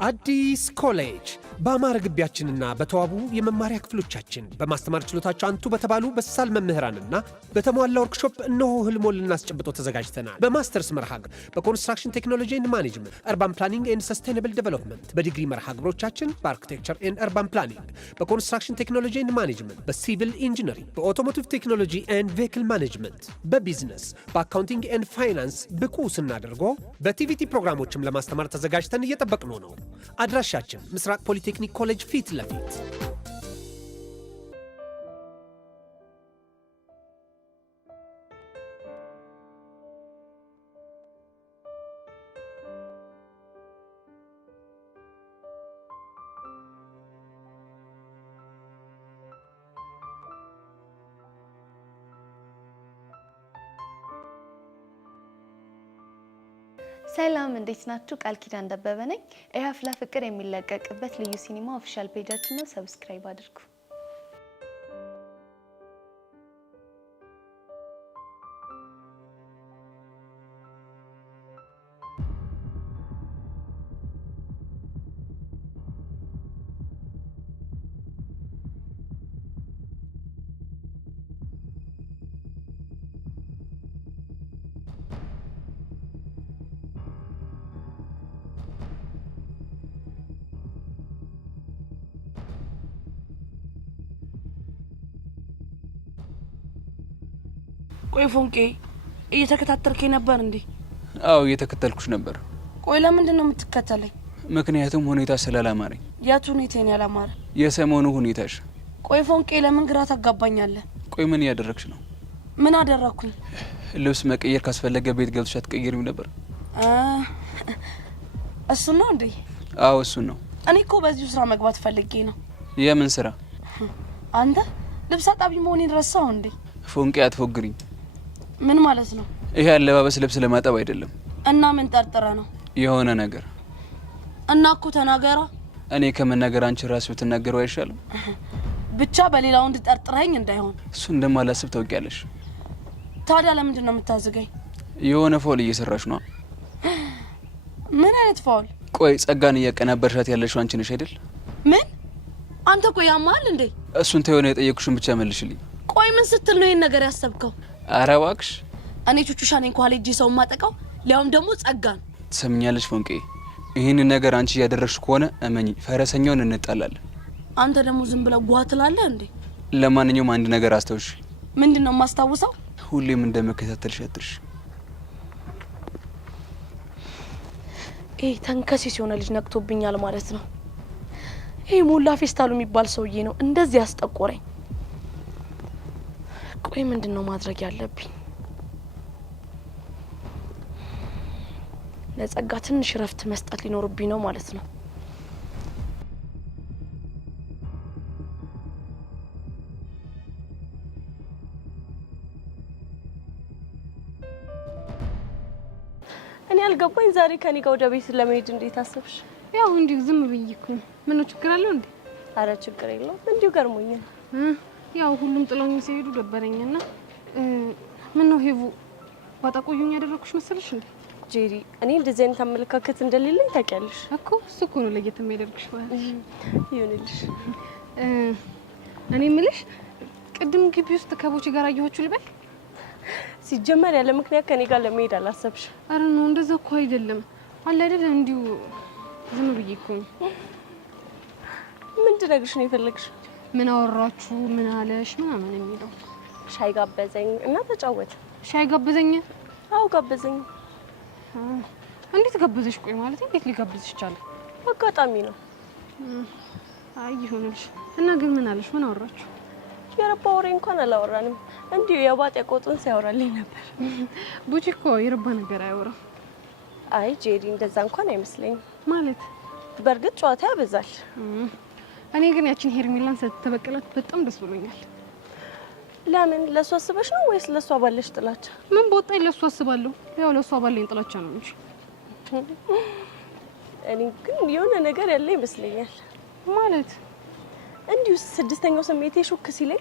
አዲስ ኮሌጅ በአማረ ግቢያችንና በተዋቡ የመማሪያ ክፍሎቻችን በማስተማር ችሎታቸው አንቱ በተባሉ በሳል መምህራንና በተሟላ ወርክሾፕ እነሆ ህልሞን ልናስጨብጦ ተዘጋጅተናል። በማስተርስ መርሃ ግብር በኮንስትራክሽን ቴክኖሎጂ ኤንድ ማኔጅመንት፣ አርባን ፕላኒንግ ኤንድ ሰስቴናብል ዴቨሎፕመንት፣ በዲግሪ መርሃ ግብሮቻችን በአርኪቴክቸር ኤንድ አርባን ፕላኒንግ፣ በኮንስትራክሽን ቴክኖሎጂ ኤንድ ማኔጅመንት፣ በሲቪል ኢንጂነሪንግ፣ በኦቶሞቲቭ ቴክኖሎጂ ኤንድ ቬሂክል ማኔጅመንት፣ በቢዝነስ፣ በአካውንቲንግ ኤንድ ፋይናንስ ብቁ ስናደርጎ በቲቪቲ ፕሮግራሞችም ለማስተማር ተዘጋጅተን እየጠበቅነው ነው። አድራሻችን ምስራቅ ፖሊቴክኒክ ኮሌጅ ፊት ለፊት። ሰላም እንዴት ናችሁ? ቃል ኪዳን ደበበ ነኝ። የአፍላ ፍቅር የሚለቀቅበት ልዩ ሲኒማ ኦፊሻል ፔጃችን ነው። ሰብስክራይብ አድርጉ። ቆይ ፎንቄ እየተከታተልከኝ ነበር እንዴ? አዎ እየተከታተልኩሽ ነበር። ቆይ ለምንድን ነው የምትከታተለኝ? ምክንያቱም ሁኔታ ስላላማረኝ። የቱ ሁኔታን ያላማረ? የሰሞኑ ሁኔታሽ። ቆይ ፎንቄ ለምን ግራ ታጋባኛለህ? ቆይ ምን እያደረግሽ ነው? ምን አደረኩኝ? ልብስ መቀየር ካስፈለገ ቤት ገብተሽ አትቀይሪም ነበር? እሱን ነው እንዴ? አዎ እሱን ነው። እኔ እኮ በዚሁ ስራ መግባት ፈልጌ ነው። የምን ስራ? አንተ ልብስ አጣቢ መሆኔን ረሳው እንዴ? ፎንቄ አትፎግሪኝ። ምን ማለት ነው? ይሄ አለባበስ ልብስ ለማጠብ አይደለም። እና ምን ጠርጥረ ነው? የሆነ ነገር። እና እኮ ተናገራ። እኔ ከመናገር አንቺ ራስሽ ብትናገረው አይሻልም? ብቻ በሌላው እንድጠርጥረኝ እንዳይሆን። እሱ እንደማላስብ ታውቂያለሽ። ታዲያ ለምንድን ነው የምታዝገኝ? የሆነ ፋውል እየሰራሽ ነው። ምን አይነት ፋውል? ቆይ ጸጋን እያቀናበርሻት ያለሽው አንቺ ነሽ አይደል? ምን? አንተ ቆይ ያማል እንዴ? እሱን ተይው ነው የጠየኩሽን ብቻ መልሽልኝ። ቆይ ምን ስትል ነው ይሄን ነገር ያሰብከው? ኧረ እባክሽ። እኔ ቹቹሻ ነኝ ኳሌጅ ሰው ማጠቃው ሊያውም ደግሞ ጸጋን። ትሰምኛለሽ ፎንቄ? ይሄን ነገር አንቺ እያደረግሽ ከሆነ እመኚ ፈረሰኛውን እንጣላለን። አንተ ደግሞ ዝም ብለህ ጓትላለህ እንዴ? ለማንኛውም አንድ ነገር አስተውሽ። ምንድነው የማስታውሰው? ሁሌም እንደመከታተልሽ አትርሽ። ተንከሲስ የሆነ ልጅ ነቅቶብኛል ማለት ነው። ሞላ ፌስታሉ የሚባል ሰውዬ ነው እንደዚህ ያስጠቆረኝ። ቆይ ምንድነው ማድረግ ያለብኝ? ለጸጋ ትንሽ ረፍት መስጠት ሊኖርብኝ ነው ማለት ነው። እኔ አልገባኝ ዛሬ ከኔ ጋር ወደ ቤት ለመሄድ እንዴት አሰብሽ? ያው እንዲሁ ዝም ብዬኩ። ምን ነው ችግር አለው እንዴ? አረ ችግር የለውም እንዲሁ ገርሞኝ ነው። ያው ሁሉም ጥሎኝ ሲሄዱ ደበረኝና ምን ነው ሄቡ ባጣቆዩኝ ያደረኩሽ መሰለሽ እንዴ? ጄሪ እኔ እንደዚህ አይነት አመለካከት እንደሌለኝ ታውቂያለሽ እኮ። እሱ እኮ ነው ለየት የሚያደርግሽ ማለት ይሁንልሽ። እኔ የምልሽ ቅድም ግቢ ውስጥ ከቦቼ ጋር አየኋችሁ ልበል? ሲጀመር ያለ ምክንያት ከኔ ጋር ለመሄድ አላሰብሽ? አረ ነው እንደዛ እኮ አይደለም አለ አይደል? እንዲሁ ዝም ብዬ እኮ። ምን ትነግርሽ ነው የፈለግሽ? ምን አወራችሁ? ምን አለሽ? ምናምን የሚለው ሻይ ጋበዘኝ እና ተጫወተ። ሻይ ጋበዘኝ? አው ጋበዘኝ። እንዴት ጋበዘሽ? ቆይ ማለት እንዴት ሊጋብዝሽ ይችላል? አጋጣሚ ነው። አይ ይሁንልሽ። እና ግን ምን አለሽ? ምን አወራችሁ? የረባ ወሬ እንኳን አላወራንም። እንዲሁ የባጤ ቆጡን ሲያወራልኝ ነበር። ቡቺ እኮ የረባ ነገር አያወራም። አይ ጄሪ እንደዛ እንኳን አይመስለኝም። ማለት በእርግጥ ጨዋታ ያበዛል። እኔ ግን ያቺን ሄርሜላን ስትበቀላት በጣም ደስ ብሎኛል። ለምን? ለሷ አስበሽ ነው ወይስ ለሷ ባለሽ ጥላቻ? ምን በወጣኝ ለሷ አስባለሁ። ያው ለሷ ባለኝ ጥላቻ ነው እንጂ። እኔ ግን የሆነ ነገር ያለ ይመስለኛል። ማለት እንዲሁ ስድስተኛው ስሜቴ ሹክ ሲለኝ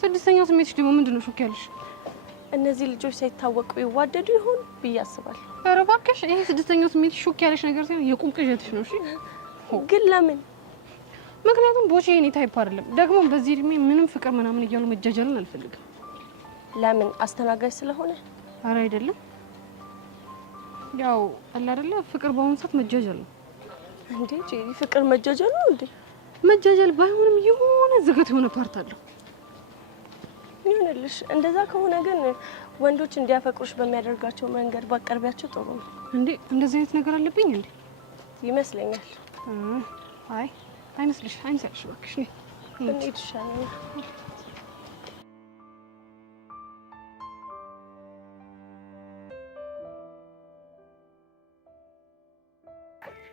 ስድስተኛው ስሜትሽ ደግሞ ምንድነው ሹክ ያለሽ? እነዚህ ልጆች ሳይታወቁ ይዋደዱ ይሆን ብዬ አስባለሁ። ኧረ እባክሽ ይሄ ስድስተኛው ስሜት ሾክ ያለሽ ነገር ሳይሆን የቁም ቅዠትሽ ነው። እሺ ግን ለምን? ምክንያቱም ቦቼ የኔ ታይፕ አይደለም። ደግሞ በዚህ እድሜ ምንም ፍቅር ምናምን እያሉ መጃጃልን አልፈልግም። ለምን? አስተናጋጅ ስለሆነ? ኧረ አይደለም። ያው አለ አይደለ ፍቅር በአሁኑ ሰዓት መጃጃል ነው። እንዴ ፍቅር መጃጃል ነው እንዴ? መጃጃል ባይሆንም የሆነ ዝገት የሆነ ፓርት አለው። ይሁንልሽ። እንደዛ ከሆነ ግን ወንዶች እንዲያፈቅሩሽ በሚያደርጋቸው መንገድ ባቀርቢያቸው ጥሩ ነው። እንዴ እንደዚህ አይነት ነገር አለብኝ እንዴ? ይመስለኛል። አይ አይመስልሽ? አይመስልሽ? እባክሽ እንዴት ይሻላል?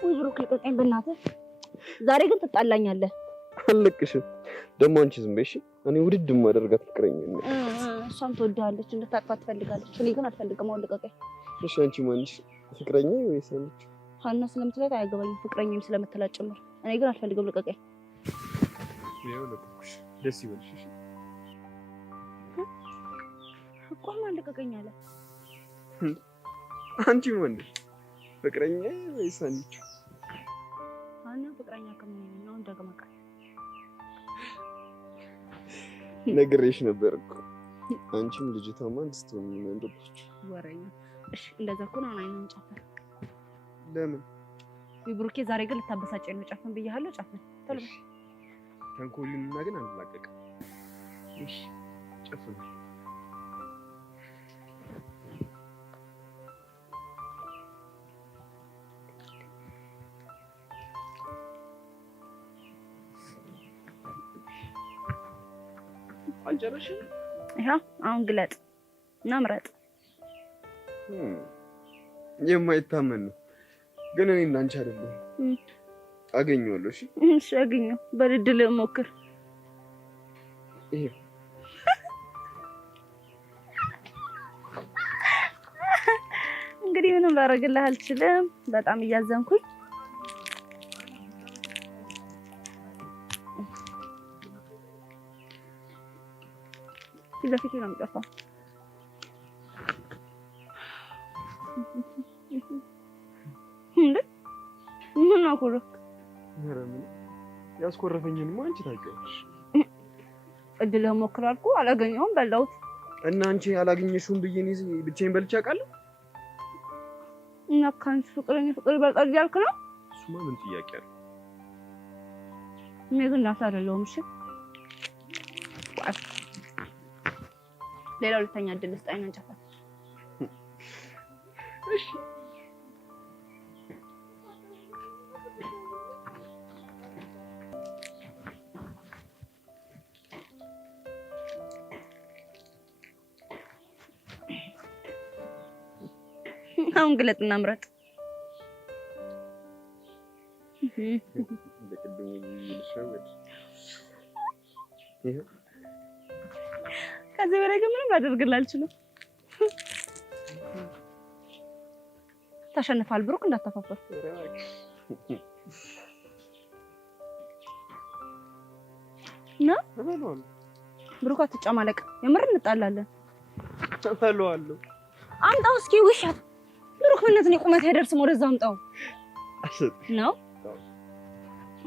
ወይ ብሩክ ልቀቀኝ በእናትህ። ዛሬ ግን ትጣላኛለህ። አልለቅሽም። ደግሞ አንቺ ዝም በይ እሺ። እኔ ውድድ ማደርጋት ፍቅረኛ ነኝ። እሷም ትወድሃለች፣ እንድታቅፋት ትፈልጋለች። እኔ ግን አልፈልግም። አሁን ልቀቀኝ። እሺ አንቺ ማንሽ ፍቅረኛ ወይስ አንቺ? ሀና ስለምትላት አያገባኝም፣ ፍቅረኛም ስለምትላት ጭምር። እኔ ግን አልፈልግም። ልቀቀኝ። ያው ለቁሽ ደስ ይበልሽ። እሺ እኮ ማን ልቀቀኝ አለ? አንቺ ማንሽ ፍቅረኛ ወይስ አንቺ? ሀና ፍቅረኛ ከምን ነው እንደገመቀ ነግሬሽ ነበር እኮ አንቺም ልጅቷማ እንድትሆን ነው እንደባችሁ። ወሬኛ። እሺ እንደዛ እኮ ነው። አይነን ጨፈን። ለምን? ብሩኬ ዛሬ ግን ልታበሳጨኝ ነው። ጨፈን ብያለሁ። ጨፈን ቶሎ በል። ተንኮልና ግን አንላቀቅም። እሺ ጨፈን። አልጨረሽም? ይሄው አሁን ግለጥ እና ምረጥ። የማይታመን ነው ግን እኔ እንዳንቺ አይደለም። አገኘዋለሁ። እሺ እሺ አገኘው። በድል ሞክር። ይሄ እንግዲህ ምንም ላደርግልህ አልችልም። በጣም እያዘንኩኝ ለፊት ነው የሚጠፋው። እንዴ ምን አኮረክ? ምንም ያስኮረፈኝንማ አንቺ ታውቂያለሽ። እድልህ ሞክር አልኩ፣ አላገኘሁም፣ በላሁት። እና አንቺ ያላገኘሽውን ብዬ እኔ ብቻዬን በልቼ አውቃለሁ? እና ካንቺ ፍቅር ይበልጣል እያልክ ነው? እሱማ ምን ጥያቄ አለ? እኔ ግን እንዳንተ አይደለሁም። እሺ ሌላ ሁለተኛ እድል ስጠኝ። አንጨፋ እሺ አሁን ግለጥና ምረጥ። ለቅድሙ ይልሻወድ ይሄ ከዚህ በላይ ግን ምንም ላደርግልህ አልችልም። ተሸንፋል ብሩክ፣ እንዳታፋፈር። ና ተበሏል። ብሩክ አትጨማለቅ፣ የምር እንጣላለን። ተበሏል። አምጣው እስኪ ውሻት ብሩክ፣ ምንነትን የቁመት አይደርስም። ወደዛ አምጣው ነው።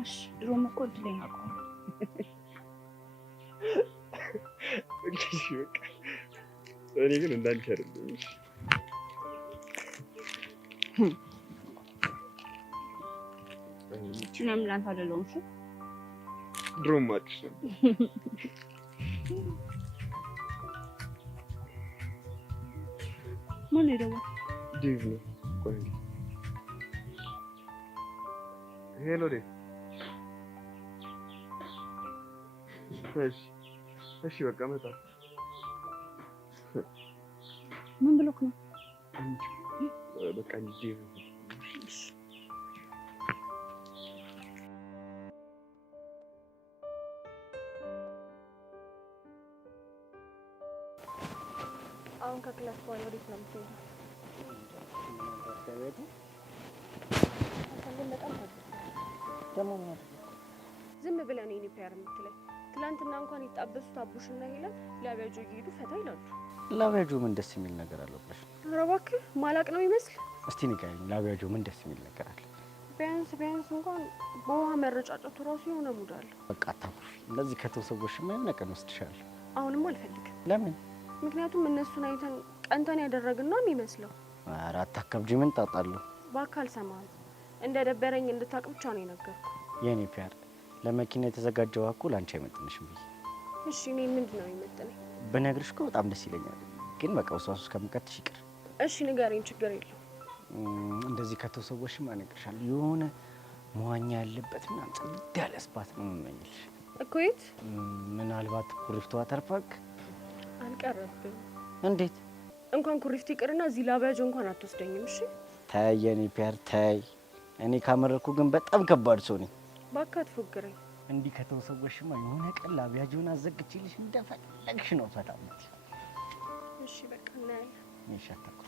እሺ ድሮም እኮ እድለኛ እኮ እሺ በቃ እኔ ግን እንዳንቺ አይደለም። እሺ እኔም ላንተ አይደለሁም። እሺ ድሮም አጥሽ ነው። ማን ነው? ዴቭ ነው። ቆይ ሄሎ ዴቭ። እሺ በቃ መጣሁ። ምን ብሎክ ነው? በቃ ዴቭ አሁን ከክላስ በኋላ ወዴት ነው የምትሄጂው? ዝም ብለህ ነው ዩኒፔር የምትለኝ? ትላንትና እንኳን ይጣበሱት አቡሽና ሄለን ላቢያጆ እየሄዱ ፈታ ይላሉ። ላቢያጆ ምን ደስ የሚል ነገር አለው ብለሽ? ኧረ እባክህ ማላቅ ነው ይመስል። እስቲ ንገሪኝ፣ ላቢያጆ ምን ደስ የሚል ነገር አለ? ቢያንስ እንኳን በውሃ መረጫጨቱ ራሱ የሆነ ሙድ አለው። በቃ አታኩርፊ። እንደዚህ ከተሰዎች ምን ነገር ወስድሻለሁ። አሁንም አልፈልግም። ለምን? ምክንያቱም እነሱን አይተን ቀንተን ያደረግን ነው የሚመስለው። ኧረ አታከብጂ፣ ምን ጣጣለሁ? በአካል ሰማህ እንደ ደበረኝ እንድታቅ ብቻ ነው የነገርኩ። የኔ ፒያር ለመኪና የተዘጋጀው አኩ ላንቺ አይመጥንሽም ብዬ። እሺ እኔ ምንድን ነው የሚመጥነኝ? ብነግርሽ እኮ በጣም ደስ ይለኛል፣ ግን በቃ ውስዋስ ከምከትሽ ይቅር። እሺ ንገረኝ፣ ችግር የለው። እንደዚህ ከተሰዎሽም እነግርሻለሁ የሆነ መዋኛ ያለበት ምናምን ጽድ ያለ ስፓት ነው የምመኝልሽ እኮ። የት? ምናልባት ኩሪፍቱ ዋተር ፓርክ። አልቀረብም። እንዴት? እንኳን ኩሪፍቱ ይቅርና እዚህ ላቢያጆ እንኳን አትወስደኝም። እሺ ተይ የኔ ፒያር ተይ። እኔ ካመረኩ ግን በጣም ከባድ ሰው ነኝ። እባክህ አትፎግረኝ። እንዲህ ከተሰዎሽማ የሆነ ቀን ላቢያጆን አዘግቼልሽ እንደፈለግሽ ነው ፈታምት። እሺ በቃ እናያለን። ይሻታኩ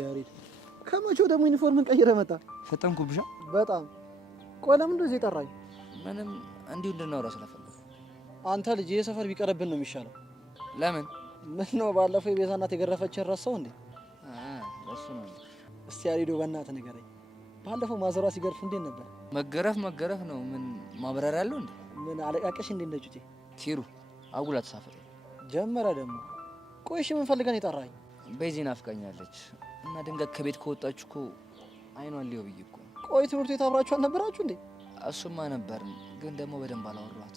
ያሬድ ከመቼው ደግሞ ዩኒፎርምን ቀይረ መጣ? ፈጠንኩብሻ በጣም። ቆይ ለምን እንደዚህ የጠራኝ? ምንም እንዲሁ እንድናወራ ስለፈለኩ። አንተ ልጅ ይሄ ሰፈር ቢቀርብን ነው የሚሻለው። ለምን? ምን ነው ባለፈው የቤዛ እናት የገረፈችን ረሳው እንዴ? እሱ ነው። እስቲ ያሬዶ በእናትህ ንገረኝ፣ ባለፈው ማዘሯ ሲገርፍ እንዴት ነበር? መገረፍ ነው። ምን ማብራሪያ አለው እንዴ? ምን አለቃቀሽ እንዴ እንደ ጩጬ? ኪሩ አጉላ ተሳፈረ ጀመረ ደግሞ። ቆይ እሺ ምን ፈልገን የጠራኝ? ቤዚ ናፍቃኛለች እና ድንገት ከቤት ከወጣች እኮ አይኗን ሊው ብዬ እኮ። ቆይ ትምህርት ቤት አብራችሁ አልነበራችሁ እንዴ? እሱማ ነበርን፣ ግን ደግሞ በደንብ አላወራኋት።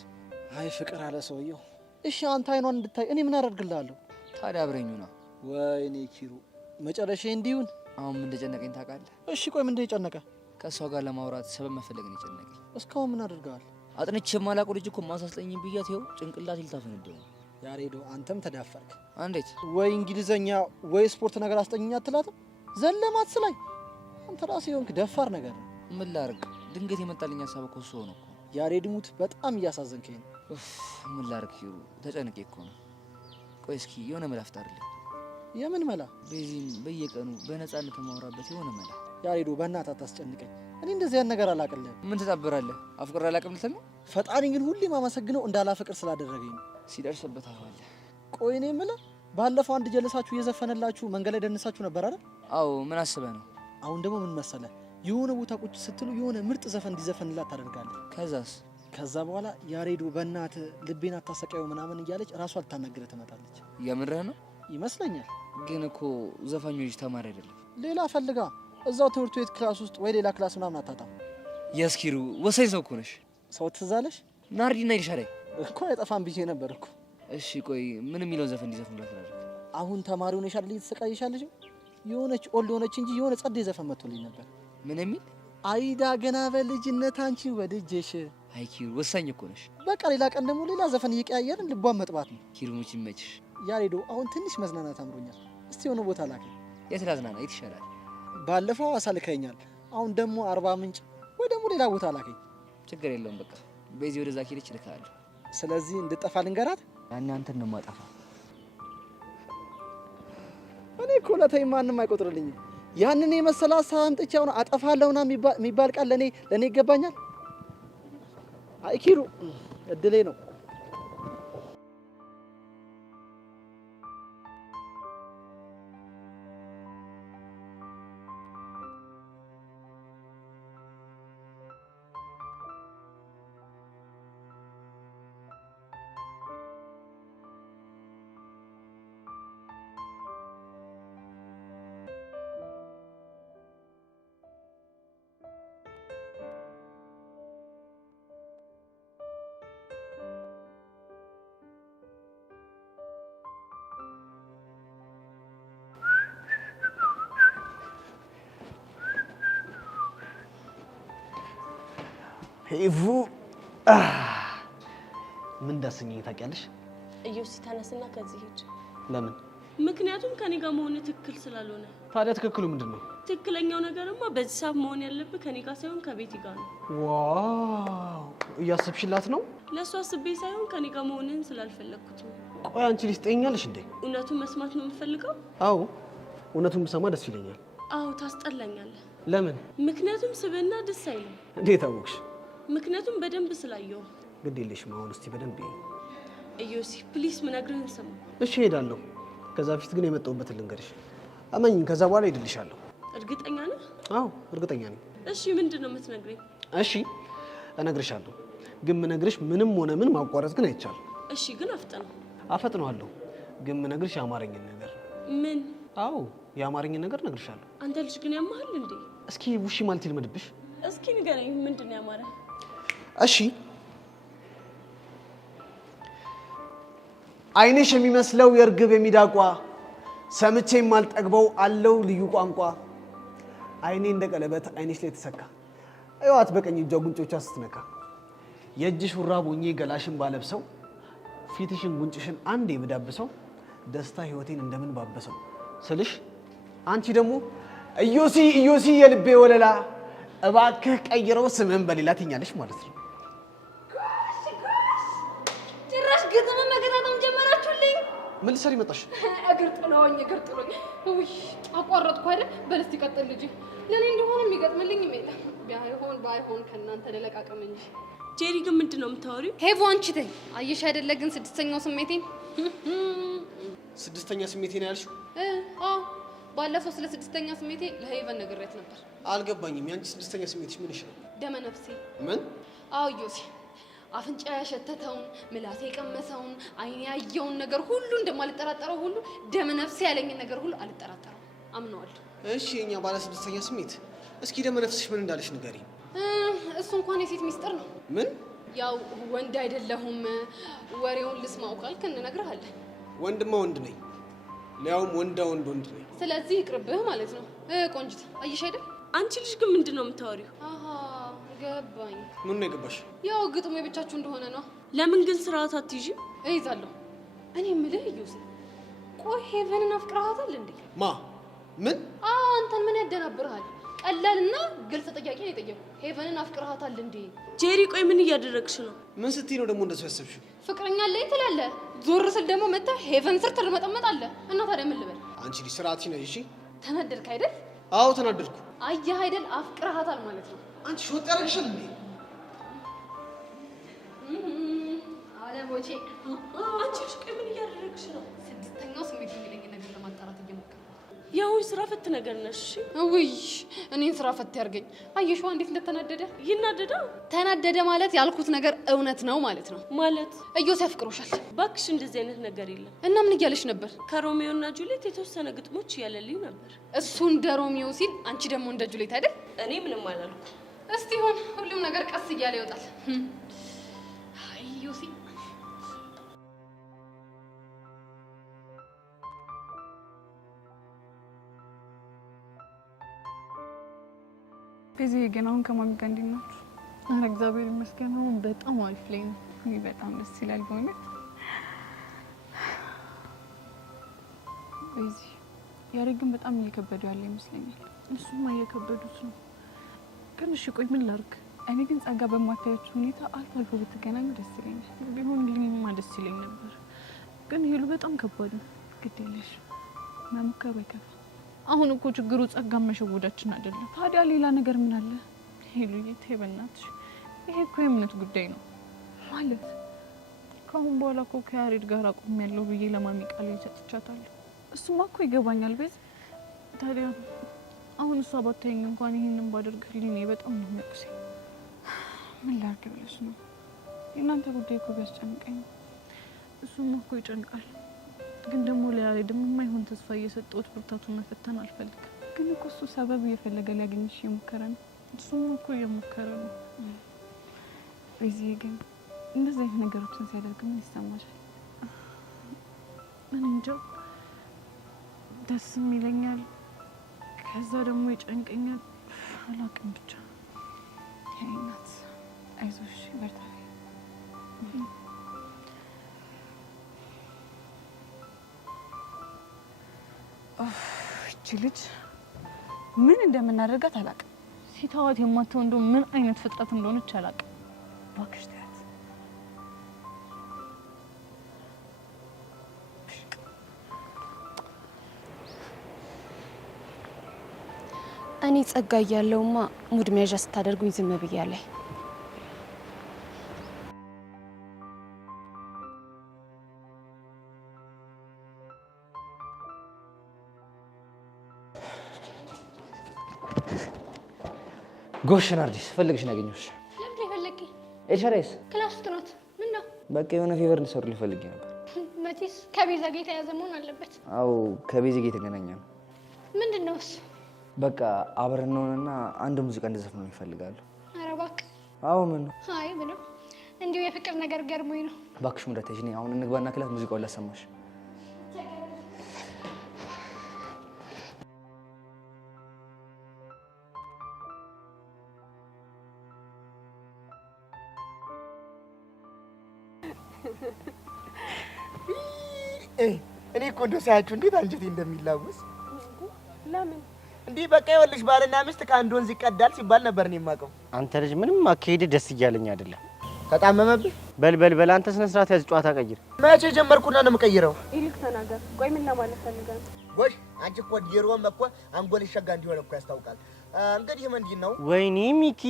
አይ ፍቅር አለ ሰውየው። እሺ አንተ አይኗን እንድታይ እኔ ምን አደርግልሃለሁ? ታዲያ አብረኙ ነው። ወይኔ ኪሩ መጨረሻ እንዲሁን። አሁን ምን እንደጨነቀኝ ታውቃለህ? እሺ ቆይ ምን እንደጨነቀ? ከእሷ ጋር ለማውራት ሰበብ መፈለግ ነው የጨነቀኝ። እስካሁን ምን አድርገሃል? አጥንቼ የማላውቀው ልጅ እኮ ማሳስለኝ ብያት ይኸው ጭንቅላት ይልታፈነደው። ያሬዶ አንተም ተዳፈርክ። እንዴት? ወይ እንግሊዘኛ ወይ ስፖርት ነገር አስጠኝኛ አትላትም? ዘለማት ስላይ አንተ ራስህ የሆንክ ደፋር ነገር ነው። ምን ላድርግ? ድንገት የመጣልኝ ሀሳብ እኮ እሱ ሆነ እኮ። ያሬድ ሙት በጣም እያሳዘንከኝ ነው። ምን ላድርግ ሂሩ፣ ተጨንቄ እኮ ነው። ቆይ እስኪ የሆነ መላ ፍጠርልኝ። የምን መላ? ቤዚን በየቀኑ በነፃነት የማወራበት የሆነ መላ። ያሬዶ በእናትህ አታስጨንቀኝ። እኔ እንደዚህ ያን ነገር አላቅልህም። ምን ትጠብራለህ? አፍቅሬ አላውቅም ልትል ነው? ፈጣሪ ግን ሁሌ ማመሰግነው እንዳላፈቅር ስላደረገኝ ነው። ሲደርስበት አዋለ። ቆይ እኔ የምልህ ባለፈው አንድ ጀለሳችሁ እየዘፈነላችሁ መንገድ ላይ ደንሳችሁ ነበር አይደል? አዎ። ምን አስበህ ነው? አሁን ደግሞ ምን መሰለህ፣ የሆነ ቦታ ቁጭ ስትሉ የሆነ ምርጥ ዘፈን እንዲዘፈንላት ታደርጋለህ። ከዛስ? ከዛ በኋላ ያሬዶ በእናትህ ልቤን አታሰቃየው ምናምን እያለች ራሷ ልታናግረህ ትመጣለች። የምርህ ነው? ይመስለኛል። ግን እኮ ዘፋኙ ልጅ ተማሪ አይደለም። ሌላ ፈልጋ እዛው ትምህርት ቤት ክላስ ውስጥ ወይ ሌላ ክላስ ምናምን አታጣም። የስኪሩ ወሳኝ ሰው እኮ ነሽ። ሰው ትዝ አለሽ? ናርዲና ይልሻለኝ እኮ አይጠፋም ብዬ ነበር እኮ። እሺ ቆይ ምን የሚለውን ዘፈን እንዲዘፍኑላት አደረግ? አሁን ተማሪ ሆነሽ አይደል እየተሰቃየሻለሽ? የሆነች ኦልድ ሆነች እንጂ የሆነ ጸዴ ዘፈን መጥቶልኝ ነበር። ምን የሚል? አይዳ ገና በልጅነት አንቺ ወድጄሽ። አይ ኪሩ ወሳኝ እኮ ነሽ። በቃ ሌላ ቀን ደግሞ ሌላ ዘፈን እየቀያየርን ልቧን መጥባት ነው። ኪሩ ሙች ይመችሽ። ያሬዶ አሁን ትንሽ መዝናናት አምሮኛል። እስቲ የሆነ ቦታ ላከኝ። የት ላዝናና? የት ይሻላል? ባለፈው ሐዋሳ ልከኸኛል። አሁን ደግሞ አርባ ምንጭ ወይ ደግሞ ሌላ ቦታ ላከኝ። ችግር የለውም በቃ በዚህ ወደዛ ኪልች ልካለሁ። ስለዚህ እንድጠፋ ልንገራት? ያኔ አንተን ነው የማጠፋ። እኔ እኮ ለተይ ማንም አይቆጥርልኝም። ያንን የመሰለ ሀሳብ አምጥቼ አሁን አጠፋለሁና የሚባል ቃል ለኔ ይገባኛል? አይ ኪሩ እድሌ ነው። ሄቡ ምን እንዳሰኘኝ ታውቂያለሽ? እዮሲ ተነስና ከዚህ ሂጅ። ለምን? ምክንያቱም ከኔ ጋር መሆን ትክክል ስላልሆነ። ታዲያ ትክክሉ ምንድነው? ትክክለኛው ነገርማ በዚህ ሰዓት መሆን ያለብህ ከኔ ጋር ሳይሆን ከቤቲ ጋር ነው። ዋው እያሰብሽላት ነው? ለእሷ አስቤ ሳይሆን ከኔ ጋር መሆንን ስላልፈለግኩት ነው። ቆይ አንቺ ልጅ ትጠይኛለሽ እንዴ? እውነቱን መስማት ነው የምፈልገው? አዎ እውነቱን ብሰማ ደስ ይለኛል። አዎ ታስጠላኛለህ። ለምን? ምክንያቱም ስብዕና ደስ አይልም። እንዴት አወቅሽ? ምክንያቱም በደንብ ስላየው። ግድ የለሽም አሁን እስቲ በደንብ እዮሲ ፕሊስ ምነግርህን ስማ። እሺ ሄዳለሁ። ከዛ በፊት ግን የመጣሁበትን ልንገርሽ። አመኝ ከዛ በኋላ ሄድልሻለሁ። እርግጠኛ ነህ? አዎ እርግጠኛ ነኝ። እሺ ምንድን ነው የምትነግረኝ? እሺ እነግርሻለሁ፣ ግን ምነግርሽ ምንም ሆነ ምን ማቋረጥ ግን አይቻልም። እሺ ግን አፍጥነው። አፈጥነዋለሁ፣ ግን ምነግርሽ የአማርኝን ነገር። ምን? አዎ የአማርኝን ነገር እነግርሻለሁ። አንተ ልጅ ግን ያማሃል እንዴ? እስኪ ውሺ ማለት ይልመድብሽ። እስኪ ንገረኝ፣ ምንድን ነው ያማረ? እሺ አይንሽ የሚመስለው የእርግብ የሚዳቋ ሰምቼ የማልጠግበው አለው ልዩ ቋንቋ። አይኔ እንደ ቀለበት አይንሽ ላይ ተሰካ፣ እዋት በቀኝ እጇ ጉንጮቿ ስትነካ። የእጅሽ ውራብ ሆኜ ገላሽን ባለብሰው፣ ፊትሽን ጉንጭሽን አንዴ ብዳብሰው፣ ደስታ ህይወቴን እንደምን ባበሰው ስልሽ፣ አንቺ ደግሞ እዮሲ እዮሲ የልቤ ወለላ፣ እባክህ ቀይረው ስምን በሌላ ትኛለሽ ማለት ነው። ጭራሽ ግጥም መገጣጠም ጀመራችሁልኝ። ምን ልትሰሪ መጣሽ? እግር ጥሎኝ። ውይ አቋረጥኩ አይደል? በል እስቲ ቀጥል ልጅ። ለኔ እንደሆነ የሚገጥምልኝ የለም። ባይሆን ከእናንተ ለለቃቀም እንጂ። ጄሪ ግን ምንድን ነው የምታወሪው? ሄቮ አንቺ ተይ። አየሽ አይደለ ግን ስድስተኛው ስሜቴን። ስድስተኛ ስሜቴ ነው ያልሽው? አዎ ባለፈው ስለ ስድስተኛ ስሜቴ ለሄቨን ነግሬያት ነበር። አልገባኝም። ያንቺ ስድስተኛ ስሜትሽ ምን ይሻል? ደመ ነፍሴ። ምን? አዎ ዮሲ፣ አፍንጫ ያሸተተውን ምላሴ የቀመሰውን አይኔ ያየውን ነገር ሁሉ እንደማልጠራጠረው ሁሉ ደመ ነፍሴ ያለኝን ነገር ሁሉ አልጠራጠረው፣ አምነዋለሁ። እሺ የኛ ባለ ስድስተኛ ስሜት፣ እስኪ ደመ ነፍስሽ ምን እንዳለሽ ንገሪ። እሱ እንኳን የሴት ሚስጥር ነው። ምን? ያው ወንድ አይደለሁም፣ ወሬውን ልስማው ካልክ እንነግርሃለን። ወንድማ ወንድ ነኝ፣ ሊያውም ወንድ ነኝ። ስለዚህ ይቅርብህ ማለት ነው። ቆንጅት አየሽ አይደል? አንቺ ልጅ ግን ምንድን ነው የምታወሪው? አሃ ገባኝ። ምን ነው የገባሽ? ያው ግጥሙ የብቻችሁ እንደሆነ ነው። ለምን ግን ስርዓት አትይዥም? እይዛለሁ። እኔ የምልህ ዩሲ፣ ቆይ ሄቨንን አፍቅረሃታል እንዴ? ማ? ምን? አንተን ምን ያደናብርሃል? ቀላልና ግልጽ ጥያቄ ነው የጠየቁ። ሄቨንን አፍቅረሃታል እንዴ? ጄሪ ቆይ ምን እያደረግሽ ነው? ምን ስትይ ነው ደግሞ እንደሱ ያሰብሽው? ፍቅረኛ አለኝ ትላለህ፣ ዞር ስል ደግሞ መተህ ሄቨን ስር ትርመጠመጣለህ። እና ታዲያ ምን ልበል? አንቺ ልጅ ስርዓት ነሽ። እሺ ተናደድክ አይደል? አዎ ተናደድኩ። አየህ አይደል? አፍቅረሃታል ማለት ነው። አንቺ ሾጥ ያደርግሻል እንዴ? አለቦቼ አንቺ ልጅ ቆይ ምን እያደረግሽ ነው? ስድስተኛው ስሜት የሚለኝ ነገር ለማጣራት እየሞከርኩ። ያው ስራ ፈት ነገር ነሽ። ውይ እኔን ስራ ፈት ያርገኝ። አየሽዋ እንዴት እንደተናደደ። ይናደዳ? ተናደደ ማለት ያልኩት ነገር እውነት ነው ማለት ነው። ማለት እዮስ ያፍቅሮሻል። ባክሽ እንደዚህ አይነት ነገር የለም። እና ምን እያለሽ ነበር? ከሮሚዮ እና ጁሊየት የተወሰነ ግጥሞች እያለልኝ ነበር። እሱ እንደ ሮሚዮ ሲል፣ አንቺ ደግሞ እንደ ጁሊየት አይደል? እኔ ምንም አላልኩ። እስቲ ይሁን፣ ሁሉም ነገር ቀስ እያለ ይወጣል። አይ ዮሲ በዚህ ግን አሁን ከማሚ ጋር እንዴት ናችሁ? ኧረ እግዚአብሔር ይመስገን አሁን በጣም አሪፍ ላይ ነው። ይሄ በጣም ደስ ይላል በእውነት። በዚህ ያሬድ ግን በጣም እየከበደው ያለ ይመስለኛል። እሱማ እየከበዱት ነው። ግን እሺ ቆይ ምን ላድርግ? እኔ ግን ጸጋ በማታየች ሁኔታ አልፎ አልፎ ብትገናኙ ደስ ይለኛል። ቢሆንልኝማ ደስ ይለኝ ነበር። ግን ሄሉ በጣም ከባድ ነው። ግድ የለሽ መሞከር አይከፋም። አሁን እኮ ችግሩ ጸጋን መሸወዳችን አይደለም። ታዲያ ሌላ ነገር ምን አለ? ሄሉዬ ተይ በእናትሽ፣ ይሄ እኮ የእምነት ጉዳይ ነው። ማለት ከአሁን በኋላ እኮ ከያሬድ ጋር አቁሜያለሁ ብዬ ለማሚ ቃል ሰጥቻታለሁ። እሱማ እኮ ይገባኛል። በዚህ ታዲያ አሁን እሷ ባታየኝ እንኳን ይሄንን ባደርግልኝ እኔ በጣም ነው የሚያቅሰኝ። ምን ላድርግ ብለሽ ነው? የእናንተ ጉዳይ እኮ ቢያስጨንቀኝ፣ እሱማ እኮ ይጨንቃል። ግን ደግሞ ለያሬድም የማይሆን ተስፋ እየሰጠሁት ብርታቱን መፈተን አልፈልግም። ግን እኮ እሱ ሰበብ እየፈለገ ሊያገኝሽ እየሞከረ ነው። እሱማ እኮ እየሞከረ ነው። በዚህ ግን እንደዚህ አይነት ነገሮችን ሲያደርግ ምን ይሰማሻል? ምን እንጃ፣ ደስም ይለኛል፣ ከዛ ደግሞ ይጨንቀኛል። አላውቅም ብቻ። የኔ እናት አይዞሽ፣ በርታ። እቺ ልጅ ምን እንደምናደርጋት አላውቅም። ሲታዋት የማትሆን እንደው ምን አይነት ፍጥረት እንደሆነች አላውቅም። እባክሽ ተያት። እኔ ጸጋ እያለሁማ ሙድ መያዣ ስታደርጉኝ ዝም ብያለሁ። ጎሽ ናርዲስ ፈልግሽ ነው ያገኘሁሽ። ለምን ይፈልጊ? ኤልሻዳይስ ክላስ ውስጥ ናት። ምን ነው? በቃ የሆነ ፌቨር እንድትሰሩልኝ ፈልጌ ነበር። መቼስ ከቤዛ ጋር የተያዘ መሆን አለበት። አዎ ከቤዛ ጋር የተገናኘ ነው። ምንድን ነው እሱ? በቃ አብረን እንሆንና አንድ ሙዚቃ እንድዘፍን ይፈልጋሉ። ኧረ እባክህ። አዎ ምን ነው? አይ ምንም፣ እንዲሁ የፍቅር ነገር ገርሞኝ ነው። እባክሽ ሙዳተሽ ነኝ። አሁን እንግባና ክላስ ሙዚቃውን ላሰማሽ። እኔ እኮ እንደው ሳያችሁ እንዴት አንጀቴ እንደሚላወስ። ለምን እንዲህ በቃ ይኸውልሽ ባልና ሚስት ከአንድ ወንዝ ይቀዳል ሲባል ነበር እኔ የማውቀው። አንተ ልጅ ምንም አካሄድ ደስ እያለኝ አይደለም። ተጣመመብህ? በል አንተ ስነ ስርዓት ያዝ፣ ጨዋታ ቀይር። መቼ ጀመርኩና ነው የምቀይረው? ይልቅ ተናገር። ቆይ ምን ለማለት ፈልገህ ነው? ጎሽ አንቺ እኮ ዲሮም እኮ አንጎል ሸጋ እንዲሆን እኮ ያስታውቃል። እንግዲህ ምንድን ነው? ወይኔ ሚኪ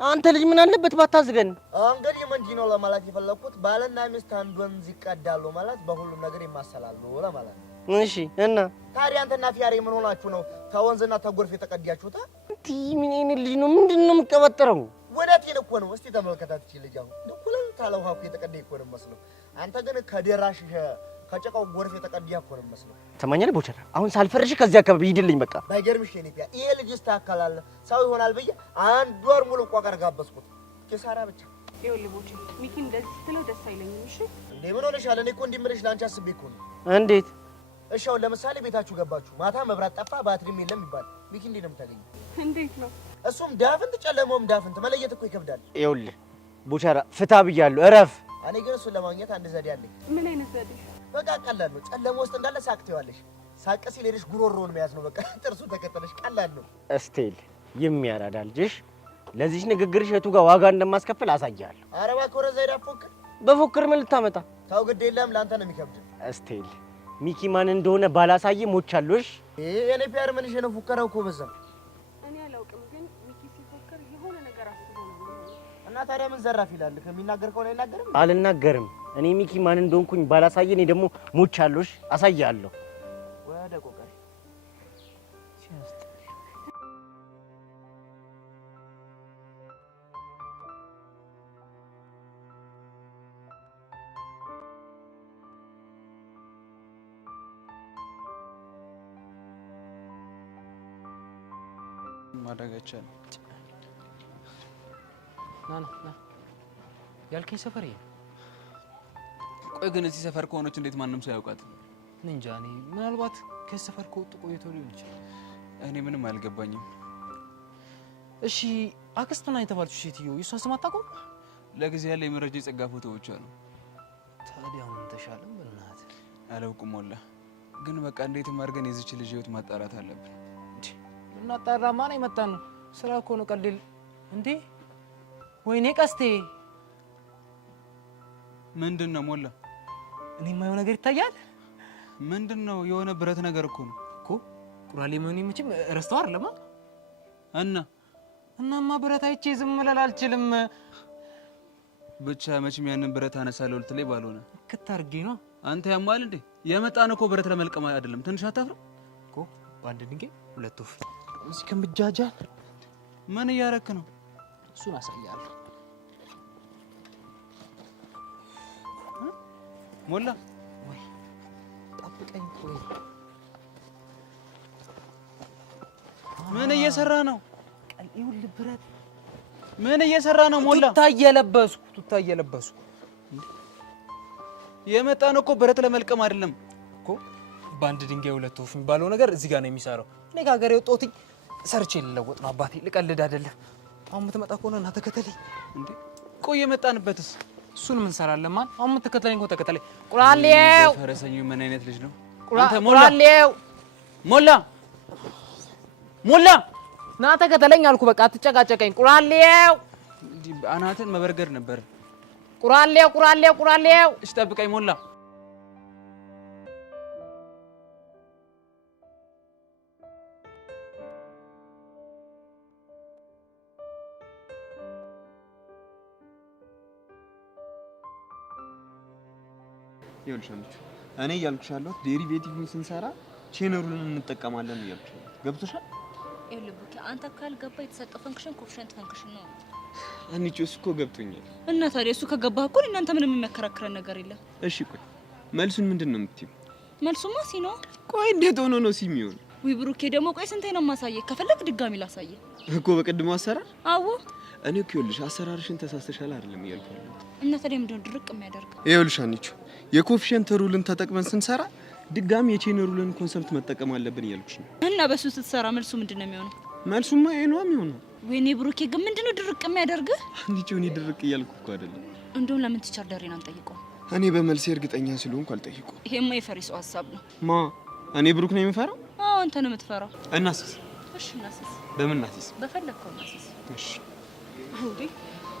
አንተ ልጅ ምን አለበት ባታዝገን። እንግዲህ ምንድን ነው ለማለት የፈለኩት ባልና ሚስት አንድ ወንዝ ይቀዳሉ ማለት በሁሉም ነገር ይማሰላሉ ለማለት ነው። እሺ እና ታዲያ አንተና ፊያሬ ምን ሆናችሁ ነው ተወንዝና ተጎርፍ የተቀዳችሁት? እንዴ ምን አይነት ልጅ ነው? ምንድነው የምትቀበጥረው? ወዳቴን እኮ ነው። እስቲ ተመልከታት እቺ ልጅ አሁን ድኩለን ታለው ሀኩ የተቀዳ እኮ ነው መስሎ። አንተ ግን ከደራሽ ከጨቃው ጎርፍ የተቀዳ እኮ ነው መስሎ። ተማኛለህ ቦቸራ፣ አሁን ሳልፈርሽ ከዚህ አካባቢ ሂድልኝ በቃ። ባይገርምሽ የኔ ፊያ ይሄ ልጅ ይስተካከላል ሰው ይሆናል ብዬ አንድ ወር ሙሉ ቋቀር ጋበዝኩት። ኪሳራ ብቻ። ይኸውልህ ቦቼ ሚኪ እንደዚህ ስትለው ደስ አይለኝም። እሺ እንዴ ምን ሆነሻል? እኔ እኮ እንዲምርሽ ላንቺ አስቤ እኮ ነው። እንዴት? እሺ አሁን ለምሳሌ ቤታችሁ ገባችሁ፣ ማታ መብራት ጠፋ፣ ባትሪም የለም ይባል ሚኪ እንዴት ነው የምታገኘው? እንዴት ነው? እሱም ዳፍንት ጨለመውም ዳፍንት መለየት እኮ ይከብዳል። ይኸውልህ ቦቸራ ፍታ ብያለሁ፣ እረፍ። እኔ ግን እሱን ለማግኘት አንድ ዘዴ አለኝ። ምን አይነት ዘዴ? በቃ ቀላል ነው። ጨለማ ውስጥ እንዳለ ሳቅ ትይዋለሽ። ሳቅ ሲል ሄደሽ ጉሮሮውን መያዝ ነው። በቃ ጥርሱን ተከተለሽ ቀላል ነው። እስቴል የሚያራዳ ልጅሽ ለዚህ ንግግርሽ የቱ ጋር ዋጋ እንደማስከፍል አሳያለሁ። ኧረ እባክህ ወረዛ ሄዳ ፎክር። በፎክር ምን ልታመጣ? ተው ግድ የለም ለአንተ ነው የሚከብድ። እስቴል ሚኪ ማን እንደሆነ ባላሳይ ሞቻለሽ። የኔ ፒያር ምን ነው ፉከራው እኮ በዛ። እኔ አላውቅም፣ ግን ሚኪ ሲፎክር የሆነ ነገር አስቦ ነው። እና ታዲያ ምን ዘራፍ ይላል? ከሚናገር ከሆነ አይናገርም። አልናገርም። እኔ ሚኪ ማን እንደሆንኩኝ ባላሳይ እኔ ደግሞ ሞቻለሽ፣ አሳያለሁ። ወደ ቆቀር ማድረግ አይቻልም። ና ያልከኝ ሰፈር ይሄ። ቆይ ግን እዚህ ሰፈር ከሆነች እንዴት ማንም ሰው ያውቃት? እንጃ እኔ ምናልባት ከዚህ ሰፈር ከወጡ ቆይቶ ሊሆን ይችላል። እኔ ምንም አልገባኝም። እሺ አክስትና የተባለችው ሴትዮ የእሷን ስም አታውቀውም? ለጊዜ ያለ የመረጃ የጸጋ ፎቶዎች አሉ። ታዲያ ምን ተሻለም? በእናትህ አላውቅም ወላ። ግን በቃ እንዴትም አድርገን የዚች ልጅ ህይወት ማጣራት አለብን። እናጣራ ማን የመጣ ነው? ስራ እኮ ነው ቀልል እንዴ? ወይኔ ቀስቴ ምንድነው ሞላ? እኔ የማየው ነገር ይታያል። ምንድነው? የሆነ ብረት ነገር እኮ ነው እኮ ቁራሌ ምን ይመችም ረስተው አይደለም እናማ ብረት አይቼ ዝም ልል አልችልም። ብቻ መቼም ያንን ብረት አነሳለሁ ልትለኝ ባልሆነ ከታርጌ ነው። አንተ ያማል እንዴ? የመጣን እኮ ብረት ለመልቀም አይደለም። ትንሽ አታፍርም እኮ? በአንድ ድንጋይ ሁለት ወፍ። እዚህ ከምጃጃል ምን እያረክ ነው? እሱን አሳያለሁ። ሞላ ወይ ጠብቀኝ። ቆይ ምን እየሰራ ነው? ይኸውልህ ብረት ምን እየሰራ ነው? ሞላ ቱታ እየለበስኩ የመጣን እኮ ብረት ለመልቀም አይደለም እኮ። በአንድ ድንጋይ ሁለት ወፍ የሚባለው ነገር እዚህ ጋር ነው የሚሰራው። እኔ ከሀገር የወጣሁት ሰርቼ ልለወጥ ነው አባቴ፣ ልቀልድ አይደለም። አሁን የምትመጣ ከሆነ እና ተከተለኝ። እንዴ ቆይ የመጣንበትስ? እሱን ምን ሰራለን? ማን አሁን የምትከተለኝ እኮ ተከተለኝ። ቁራሌው ፈረሰኛው ምን አይነት ልጅ ነው? አንተ ሞላ ቁራሌው ሞላ ና ተከተለኝ አልኩ። በቃ አትጨቃጨቀኝ። ቁራሌው አናትን መበርገር ነበር። ቁራሌው እሺ ጠብቀኝ ሞላ። ይኸውልሽ እኔ እያልኩሽ ያለሁት ዴሪቬቲቭን ስንሰራ ቼነሩልን እንጠቀማለን እያልኩሽ ነው። ገብቶሻል? ይልቡኪ አንተ ካልገባ የተሰጠው ፈንክሽን ኮኤፊሽንት ፈንክሽን ነው። አንቺ እኮ ገብቶኛል። እና ታዲያ እሱ ከገባህ እኮ እናንተ ምንም የሚያከራክረን ነገር የለም። እሺ ቆይ መልሱን ምንድን ነው የምትይው? መልሱማ ሲ ነው። ቆይ እንዴት ሆኖ ነው ሲ የሚሆን? ውይ ብሩኬ ደግሞ ቆይ ስንቴ ነው ማሳየህ? ከፈለክ ድጋሚ ላሳየህ እኮ በቅድሞ አሰራር። አዎ እኔ እኮ ይኸውልሽ አሰራርሽን ተሳስተሻል አይደለም እያልኩ ያለሁት። እና ታዲያ ምንድን ነው ድርቅ የሚያደርገው? ይኸውልሽ አንቺ የኮኤፊሽንት ሩልን ተጠቅመን ስንሰራ ድጋሚ የቼን ሩልን ኮንሰፕት መጠቀም አለብን እያልኩሽ ነው። እና በሱ ስትሰራ መልሱ ምንድን ነው የሚሆነው? መልሱማ ይሄ ነው የሚሆነው። ወይኔ ብሩኬ ግን ምንድን ነው ድርቅ የሚያደርግህ? አንቺ እኔ ድርቅ እያልኩ እኮ አይደለም። እንደውም ለምን ቲቸር አንጠይቀው? እኔ በመልሴ እርግጠኛ ስለሆንኩ አልጠይቀው። ይሄማ የፈሪሱ ሀሳብ ነው። ማ እኔ ብሩክ ነው የምፈራው? አዎ አንተ ነው የምትፈራው። እናስስ? እሺ እናስስ። በምን እናስስ? በፈለግከው እናስስ። እሺ እንዴ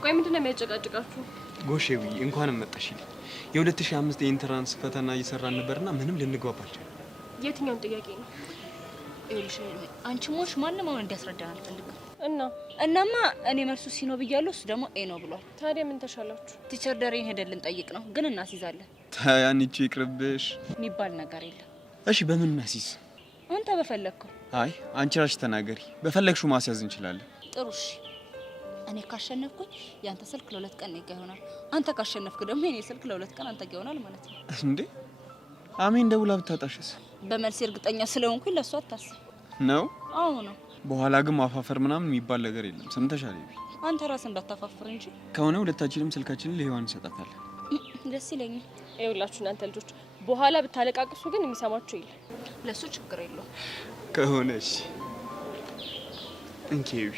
ቆይ ምንድን ነው የሚያጨቃጭቃችሁ? ጎሼ ብዬ እንኳንም መጣሽልኝ። የ2005 የኢንትራንስ ፈተና እየሰራን ነበርና ምንም ልንግባባ አልቻልንም። የትኛውን ጥያቄ ነው? ይኸውልሽ አንቺ ሞሽ ማንም አሁን እንዲያስረዳን አልፈልግም። እናማ እኔ መልሱ ሲ ነው ብያለሁ፣ እሱ ደግሞ ኤ ነው ብሏል። ታዲያ ምን ተሻላችሁ? ቲቸር ደሬን ሄደን ልንጠይቅ ነው፣ ግን እናስይዛለን። ታያንቺ ይቅርብሽ የሚባል ነገር የለም። እሺ በምን እናስይዝ? አንተ በፈለግከው። አይ አንቺ ራስሽ ተናገሪ። በፈለግሽው ማስያዝ እንችላለን። ጥሩ እሺ። እኔ ካሸነፍኩኝ ያንተ ስልክ ለ2 ቀን እኔ ጋ ይሆናል። አንተ ካሸነፍክ ደግሞ የኔ ስልክ ለ2 ቀን አንተ ጋ ይሆናል ማለት ነው። እንዴ አሜን ደውላ ብታጣሽስ? በመልስ እርግጠኛ ስለሆንኩኝ ለሷ አታስብ ነው። አዎ ነው። በኋላ ግን ማፋፈር ምናምን የሚባል ነገር የለም። ሰምተሻል? አንተ ራስህ እንዳታፋፍር እንጂ። ከሆነ ሁለታችንም ስልካችንን ለሔዋን እንሰጣታለን። ደስ ይለኛል። ይኸውላችሁ እናንተ ልጆች በኋላ ብታለቃቅሱ ግን የሚሰማችሁ የለም። ለሱ ችግር የለውም ከሆነ እሺ እንኬዊ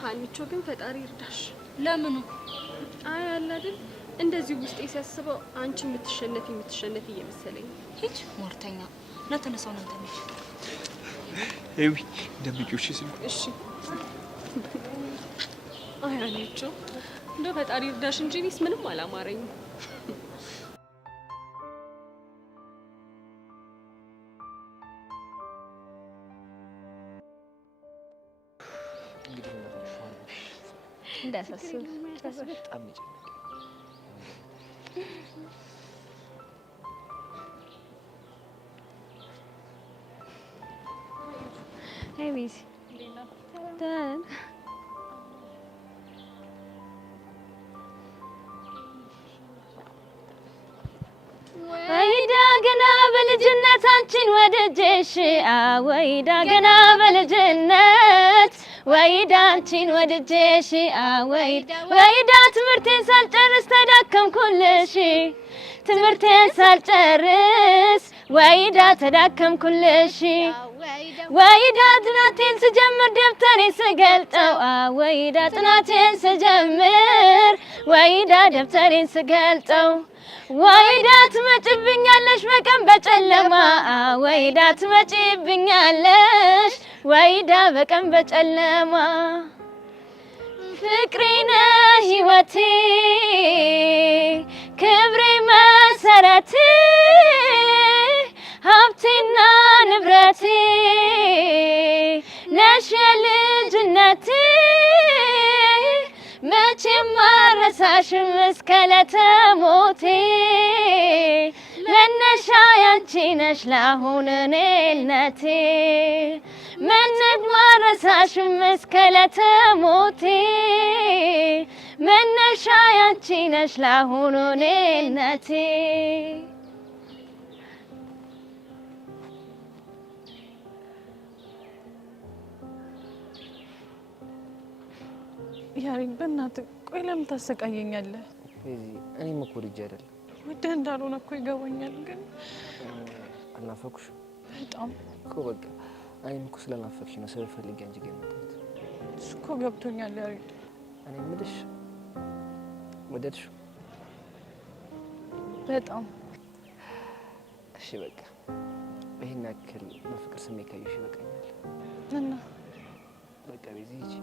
ሀኒቾ ግን ፈጣሪ ይርዳሽ። ለምኑ? አይ አለ አይደል እንደዚህ ውስጤ ሲያስበው አንቺ የምትሸነፊ እየመሰለኝ። ሂጅ ሞርተኛ ለተነሳው ነው እንትን ልጅ ኤዊ ደብቂው እሺ ስልኩ እሺ። አይ ሀኒቾ እንደው ፈጣሪ ይርዳሽ እንጂ እኔስ ምንም አላማረኝም። እንዳሳስብ በጣም ይጨነቅ። አይ ቢዚ ደን ወይዳ ገና በልጅነታችን ወደጀሽ ወይዳ ገና በልጅነት ወይዳ አንቺን ወደጀሽ ወይዳ ትምህርቴን ሳልጨርስ ተዳከምኩልሽ ትምህርቴን ሳልጨርስ ወይዳ ተዳከምኩልሽ ወይዳ ጥናቴን ስጀምር ደብተሬን ስገልጠው ወይዳ ጥናቴን ስጀምር ወይዳ ደብተሬን ስገልጠው ወይዳ ትመጭብኛለሽ በቀን በጨለማ ወይዳ ትመጭብኛለሽ ወይዳ በቀን በጨለማ ፍቅሬ ነሽ ሕይወቴ ክብሬ መሰረቴ ሀብቴና ንብረቴ ነሽ የልጅነቴ መቼም አልረሳሽም እስከ ዕለተ ሞቴ መነሻ ያንቺ ነሽ ለአሁን እኔነቴ መቼም አልረሳሽም እስከ ዕለተ ሞቴ መነሻ ያንቺ ነሽ ለአሁን እኔነቴ ያሬን በእናትህ ቆይ ለምን ታሰቃየኛለህ? እኔም እኮ ልጅ አይደለም ወደህ እንዳልሆነ እኮ ይገባኛል፣ ግን አልናፈኩሽ? በጣም እኮ በቃ እኔም እኮ ስለናፈቅሽ ነው ስለፈልግ አንቺ ጋር የመጣሁት። እሱ እኮ ገብቶኛል ያሬን። እኔ የምልሽ ወደድሽው? በጣም እሺ በቃ ይሄን ያክል በፍቅር ስሜት ካየሽ ይበቃኛል። እና በቃ ቤዛ ሂጂ።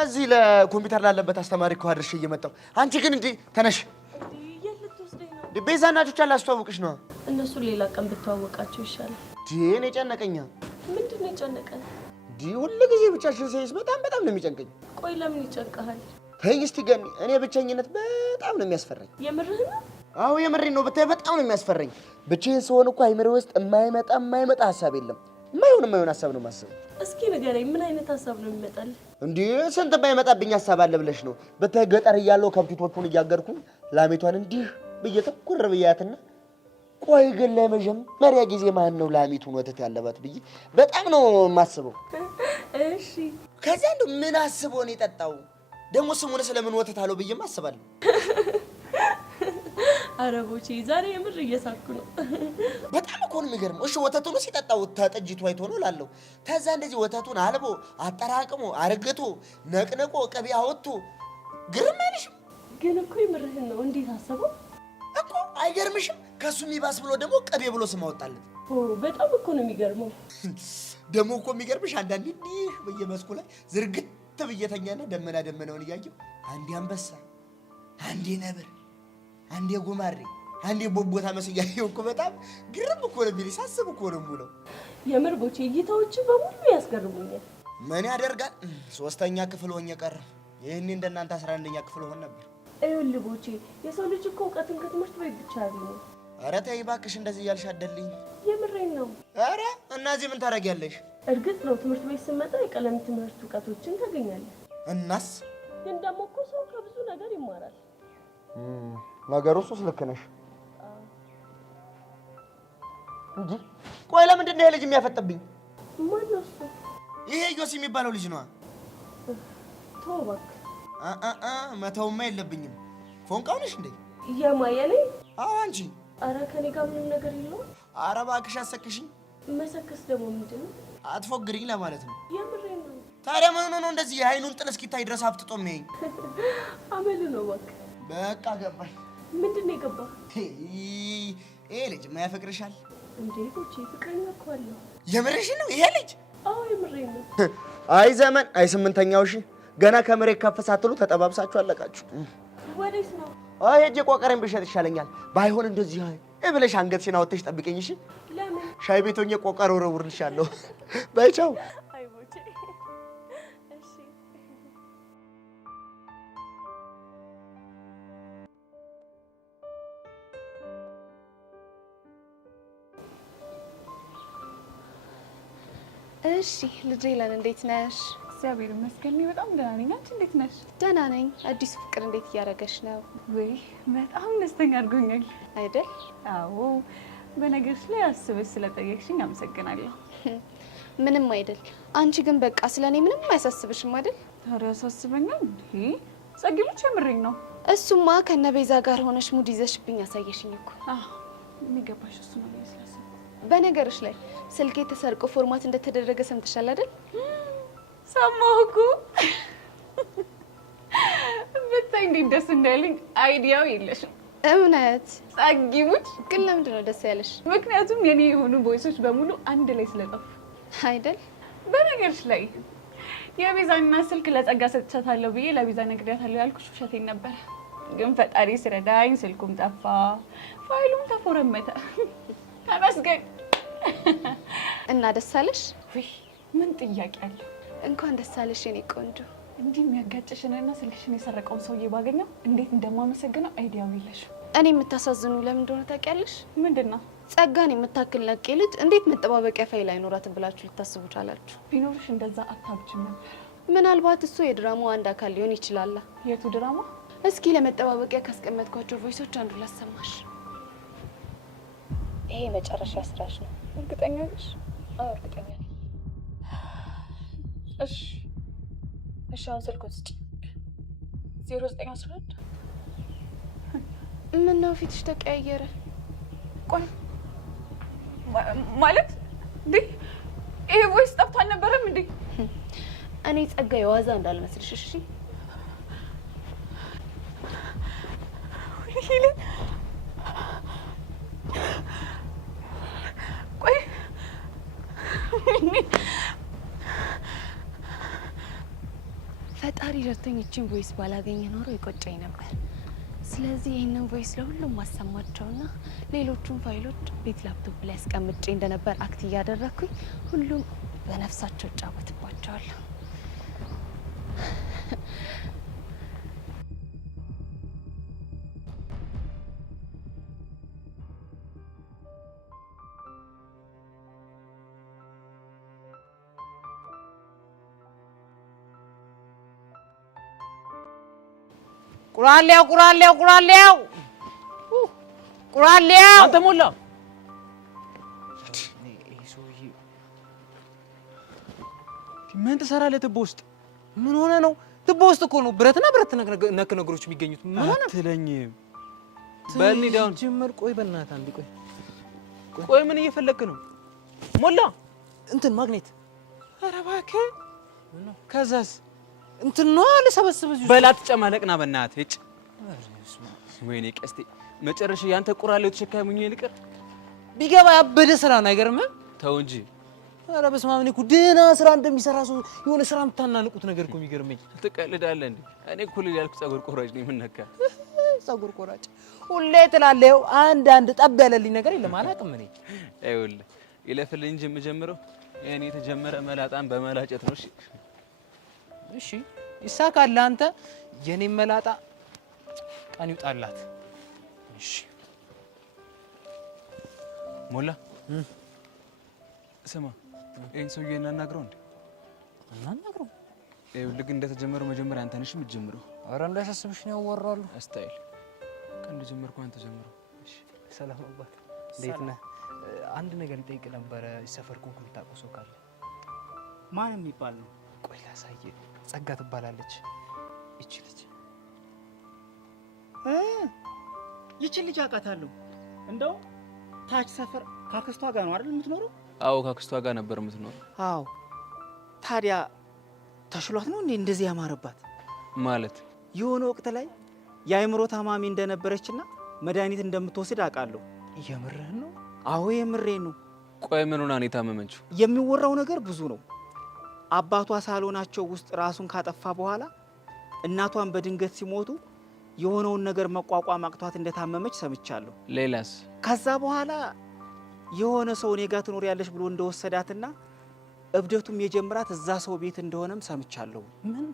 እዚህ ለኮምፒውተር ላለበት አስተማሪ እኮ አድርሼ እየመጣሁ አንቺ ግን እንዴ ተነሽ። ቤዛ እናቶች አላስተዋውቅሽ ነው። እነሱ ሌላ ቀን ብትዋወቃቸው ይሻላል። እኔ ጨነቀኛ። ምንድን ነው የጨነቀን? ሁሉ ጊዜ ብቻሽን ሳይሽ በጣም ነው የሚጨንቀኝ። ቆይ ለምን ይጨንቀሃል? ተይኝ እስቲ ገኒ፣ እኔ ብቸኝነት በጣም ነው የሚያስፈራኝ። የምርህ ነው? አዎ የምሬን ነው። ብታይ በጣም ነው የሚያስፈራኝ። ብቻዬን ስሆን እኮ አይምሬ ውስጥ የማይመጣ ሀሳብ የለም። የማይሆን ሀሳብ ነው የማስበው። እስኪ ንገረኝ፣ ምን አይነት ሀሳብ ነው የሚመጣልህ? እንዴ ስንት የማይመጣብኝ ሀሳብ አለ ብለሽ ነው? ብታይ ገጠር እያለሁ ከብቶቹን እያገርኩኝ ላሜቷን እንዲህ ብዬ ተኩር ብያትና ቆይ ግን ለመጀመሪያ ጊዜ ማን ነው ላሚቱን ወተት ያለባት ብዬ በጣም ነው የማስበው። እሺ ከዚያ እንደው ምን አስቦ ነው የጠጣው ደግሞ ስሙን ስለምን ወተት አለው ብዬ አስባለሁ። አረቦቼ ዛሬ የምር እየሳኩ ነው። በጣም እኮ ነው የሚገርመው። እሺ ወተቱን ሲጠጣው ተጠጅቱ አይቶ ነው ላለው ተዛ እንደዚህ ወተቱን አልቦ አጠራቅሞ አርግቶ ነቅነቆ ቅቤ አወጥቶ ግርም አይልሽም? ግን እኮ የምርህን ነው። እንዴት አሰበው እኮ አይገርምሽም? ከሱ የሚባስ ብሎ ደግሞ ቅቤ ብሎ ስም አወጣለት። በጣም እኮ ነው የሚገርመው። ደግሞ እኮ የሚገርምሽ አንዳንዴ እንዲህ በየመስኩ ላይ ዝርግት ብየተኛና ደመናውን እያየሁ አንዴ አንበሳ፣ አንዴ ነብር፣ አንዴ ጉማሬ፣ አንዴ ቦቦታ መስያየው እኮ በጣም ግርም እኮ ነው የሚልሽ። ሳስብ እኮ ነው የምውለው። የምር ቦቼ እይታዎች በሙሉ ያስገርሙኛል። ምን ያደርጋል 3ኛ ክፍል ሆኜ ቀረ። ይሄኔ እንደናንተ 11ኛ ክፍል ሆነ ነበር። ይኸውልህ ቦቼ የሰው ልጅ እኮ እውቀትን ከትምህርት ቤት ብቻ ያገኛል። ኧረ ተይ እባክሽ እንደዚህ እያልሽ አደልኝ። የምሬን ነው። ኧረ እና እዚህ ምን ታደርጊያለሽ? እርግጥ ነው ትምህርት ቤት ስመጣ የቀለም ትምህርት እውቀቶችን ታገኛለህ። እናስ ግን ደግሞ እኮ ሰው ከብዙ ነገር ይማራል። ነገሩ እሱስ ልክ ነሽ እንጂ ቆይ ለምንድን ነው ይሄ ልጅ የሚያፈጥብኝ? ማነው እሱ? ይሄ ዮሲ የሚባለው ልጅ ነው። ተው እባክህ። መተውማ የለብኝም። ፎንቃው ነሽ እንዴ? የማየኔ? አዎ አንቺ። ኧረ ከኔ ጋር ምንም ነገር የለውም። ኧረ እባክሽ አሰክሽኝ። መሰከስ ደግሞ ምንድን ነው? አትፎግሪኝ ለማለት ነው። የምሬን ነው። ታዲያ ምን ሆኖ ነው እንደዚህ የአይኑን ጥል እስኪታይ ድረስ አፍጥጦ የሚያየኝ? አመል ነው እባክህ። በቃ ገባኝ። ምንድን ነው የገባህ? ይሄ ልጅ ያፈቅርሻል እንዴ? ቦቼ ፍቅረኛ እኮ አለው። የምርሽ ነው ይሄ ልጅ? አዎ የምሬን ነው። አይ ዘመን፣ አይ 8ኛው ሺህ ገና ከመሬት ከፍ ሳትሉ ተጠባብሳችሁ አለቃችሁ። ወዴት ነው? አይ ሂጅ ቆቀሬን ብሸጥ ይሻለኛል። ባይሆን እንደዚህ ብለሽ አንገትሽን አውጥተሽ ጠብቀኝ እሺ? ለምን? ሻይ ቤት ሆኜ ቆቀር ወረውርልሻለሁ። በይ ቻው። አይ ቦቼ እሺ። እሺ ልጄ ለን እንዴት ነሽ? እግዚአብሔር ይመስገን በጣም ደህና ነኝ። አንቺ እንዴት ነሽ? ደህና ነኝ። አዲሱ ፍቅር እንዴት እያደረገሽ ነው? ወይ በጣም ደስተኛ አድርጎኛል አይደል? አዎ። በነገርሽ ላይ አስበሽ ስለጠየቅሽኝ አመሰግናለሁ። ምንም አይደል። አንቺ ግን በቃ ስለኔ ምንም አያሳስብሽም አይደል? ታዲያ ያሳስበኛል እንዴ? ጸጊ ብቻ የምሬን ነው። እሱማ ከነ ቤዛ ጋር ሆነሽ ሙድ ይዘሽብኝ አሳየሽኝ እኮ። የሚገባሽ እሱ ነው ያስላሰ። በነገርሽ ላይ ስልኬ ተሰርቆ ፎርማት እንደተደረገ ሰምተሻል አይደል? ሰማሁ እኮ። ብታይ እንዴት ደስ እንዳለኝ። አይዲያው የለሽም እውነት ጸጊሙች። ግን ለምንድን ነው ደስ ያለሽ? ምክንያቱም የኔ የሆኑ ቦይሶች በሙሉ አንድ ላይ ስለጠፉ አይደል? በነገርሽ ላይ የቤዛና ስልክ ለጸጋ ሰጥቻታለሁ ብዬ ለቤዛ ነግሬያታለሁ ያልኩሽ ውሸቴን ነበር። ግን ፈጣሪ ሲረዳኝ ስልኩም ጠፋ፣ ፋይሉም ተፎረመተ። ተመስገን። እና ደስ አለሽ? ምን ጥያቄ አለ? እንኳን ደስ አለሽ የኔ ቆንጆ። እንዲህ የሚያጋጭሽንና ስልክሽን የሰረቀውን ሰውዬ ባገኘው እንዴት እንደማመሰግነው አይዲያው የለሽም። እኔ የምታሳዝኑ ለምን እንደሆነ ታውቂያለሽ? ምንድን ነው? ጸጋን የምታክል ነቄ ልጅ እንዴት መጠባበቂያ ፋይል አይኖራትም ብላችሁ ልታስቡ ቻላችሁ? ቢኖርሽ እንደዛ አታብችም ነበር። ምናልባት እሱ የድራማው አንድ አካል ሊሆን ይችላል። የቱ ድራማ? እስኪ ለመጠባበቂያ ካስቀመጥኳቸው ቮይሶች አንዱ ላሰማሽ። ይሄ መጨረሻ ስራሽ ነው። እርግጠኛ ነሽ? አዎ እርግጠኛ ነኝ። እሺ አሁን ስልኩን ስጪ። 0911 ምን ነው ፊትሽ ተቀያየረ? ቆይ ማለት እንዴ ይሄ ቮይስ ጠፍቶ አልነበረም እንዴ? እኔ ጸጋ የዋዛ እንዳልመስልሽ እሺ? ቆይ ፈጣሪ ረድቶኝ እቺን ቮይስ ባላገኘ ኖሮ ይቆጨኝ ነበር። ስለዚህ ይህንን ቮይስ ለሁሉም ማሰማቸውና ሌሎቹን ፋይሎች ቤት ላፕቶፕ ላይ አስቀምጬ እንደነበር አክት እያደረኩኝ ሁሉም በነፍሳቸው እጫወትባቸዋለሁ። ቁራሌው አንተ ሞላ ምን ትሰራለህ ትቦ ውስጥ? ምን ሆነ ነው? ትቦ ውስጥ እኮ ነው ብረትና ብረት ነክ ነገሮች የሚገኙት። ምን ሆነ አትለኝም? በል ዳውን ጀመር። ቆይ በእናትህ አንዴ ቆይ ምን እየፈለክ ነው? ሞላ እንትን ማግኔት። ኧረ እባክህ ከዛስ እንትን ነው አልሰበስብ እዚህ በላት ጨማለቅና በእናትህ እጭ። ወይኔ ቀስቴ መጨረሻ ያንተ ቁራሌው ተሸካሙኝ ይልቀር ቢገባ ያበደ ስራ ነው። አይገርምም? ተው እንጂ። ኧረ በስመ አብ። እኔ እኮ ደህና ስራ እንደሚሰራ ሰው የሆነ ስራ የምታናንቁት ነገር እኮ የሚገርመኝ። ትቀልዳለህ እንዴ? እኔ እኮ ልል ያልኩት ጸጉር ቆራጭ ነኝ። ምን ነካ? ጸጉር ቆራጭ ሁሌ ትላለህ። አንድ ጠብ ያለልኝ ነገር የለም። አላውቅም እኔ። ይኸውልህ ይለፍልኝ እንጂ የምጀምረው የኔ የተጀመረ መላጣን በመላጨት ነው። እሺ ይሳካል። አንተ የኔን መላጣ ቀን ይውጣላት። እሺ ሞላ ስማ፣ ይሄን ሰውዬ እናናግረው እንዴ? እናናግረው? ይኸውልህ ግን እንደተጀመረው መጀመሪያ አንተ ነሽ የምትጀምረው። ኧረ እንዳያሳስብሽ ነው ያወራሉ። ስታይል ቀን ጀመርኩ አንተ ጀምረው። እሺ ሰላም አባት፣ እንዴት ነህ? አንድ ነገር ልጠይቅ ነበረ። ሰፈር ኮንኩ ልታውቀው ሰው ካለ? ማን የሚባል ነው? ቆይ ላሳየህ። ጸጋ ትባላለች ይቺ ልጅ። ይቺ ልጅ አውቃታለሁ። እንደው ታች ሰፈር ካክስቷ ጋር ነው አይደል የምትኖረው? አዎ ካክስቷ ጋር ነበር የምትኖረው። አዎ። ታዲያ ተሽሏት ነው እንዴ እንደዚህ ያማረባት? ማለት የሆነ ወቅት ላይ የአእምሮ ታማሚ እንደነበረችና መድኃኒት እንደምትወስድ አውቃለሁ። የምርህን ነው? አዎ የምሬን ነው። ቆይ ምን ሆና ነው የታመመችው? የሚወራው ነገር ብዙ ነው። አባቷ ሳሎናቸው ውስጥ ራሱን ካጠፋ በኋላ እናቷን በድንገት ሲሞቱ የሆነውን ነገር መቋቋም አቅቷት እንደታመመች ሰምቻለሁ። ሌላስ? ከዛ በኋላ የሆነ ሰው እኔ ጋር ትኖሪያለሽ ብሎ እንደወሰዳትና እብደቱም የጀመራት እዛ ሰው ቤት እንደሆነም ሰምቻለሁ። ምን?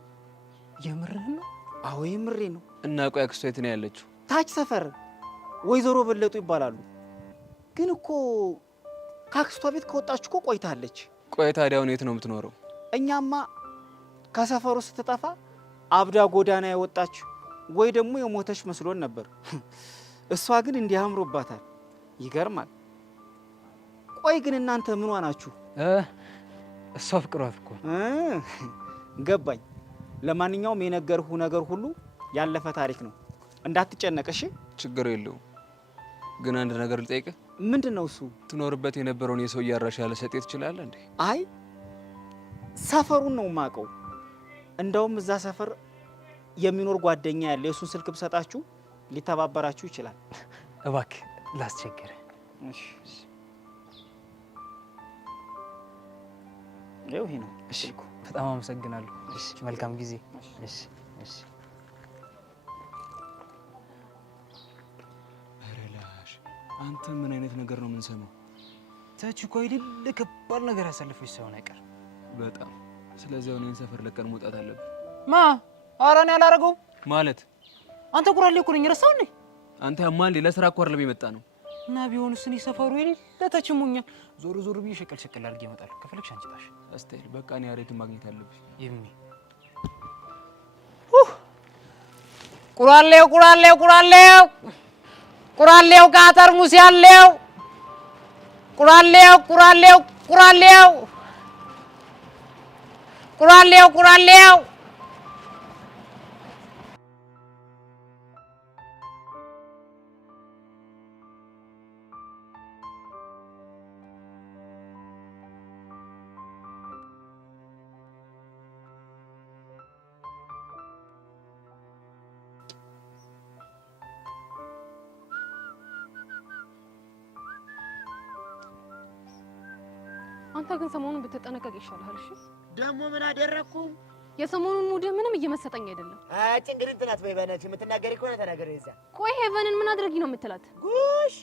የምርህን ነው? አዎ የምሬን ነው። እና ቆይ አክስቷ የት ነው ያለችው? ታች ሰፈር ወይዘሮ በለጡ ይባላሉ። ግን እኮ ካክስቷ ቤት ከወጣች እኮ ቆይታለች። ቆይ ታዲያ የት ነው የምትኖረው? እኛማ ከሰፈሩ ስትጠፋ አብዳ ጎዳና የወጣች ወይ ደግሞ የሞተች መስሎን ነበር። እሷ ግን እንዲህ አምሮባታል። ይገርማል። ቆይ ግን እናንተ ምኗ ናችሁ? እሷ ፍቅሯት እኮ ገባኝ። ለማንኛውም የነገርሁ ነገር ሁሉ ያለፈ ታሪክ ነው፣ እንዳትጨነቅ እሺ? ችግር የለውም። ግን አንድ ነገር ልጠይቅህ። ምንድን ነው እሱ? ትኖርበት የነበረውን የሰው እያራሽ ያለ ሰጤ ትችላለህ እንዴ? አይ ሰፈሩን ነው የማውቀው። እንደውም እዛ ሰፈር የሚኖር ጓደኛ ያለ፣ የእሱን ስልክ ብሰጣችሁ ሊተባበራችሁ ይችላል። እባክህ ላስቸግር። እሺ ይሄ ነው። እሺ በጣም አመሰግናለሁ። እሺ መልካም ጊዜ። እሺ እሺ። አረላሽ አንተ ምን አይነት ነገር ነው የምንሰማው? ታች እኮ አይደል ከባድ ነገር ያሳልፈች ሳይሆን አይቀር በጣም። ስለዚህ እኔን ሰፈር ለቀን መውጣት አለብን። ማ ኧረ እኔ አላደርገውም። ማለት አንተ ቁራሌ እኮ ነኝ። ረሳው እንዴ? አንተ ማን ለስራ እኮ አይደለም የመጣ ነው። እና ቢሆንስ እኔ ሰፈሩ የሌለ ተችሞኛል። ዞር ዞር ብዬ ሸቀል ሸቀል አድርጌ እመጣለሁ። ከፈለግሽ አንቺ ታሽ አስቴር በቃ እኔ ያሬድን ማግኘት አለብኝ። ይሚ ቁራሌው ቁራሌው ቁራሌው ቁራሌው ከጠርሙስ ያለው ቁራሌው ቁራሌው ቁራሌው ቁራሌው ቁራሌው አንተ ግን ሰሞኑን ብትጠነቀቅ ይሻልሃል። እሺ ደግሞ ምን አደረኩ? የሰሞኑን ሙድ ምንም እየመሰጠኝ አይደለም። አጭ እንግዲህ እንትናት ወይ በእናትሽ የምትናገሪ ከሆነ ተናገሪ። እዛ ቆይ ሄቨንን ምን አድርጊ ነው የምትላት? ጉሽ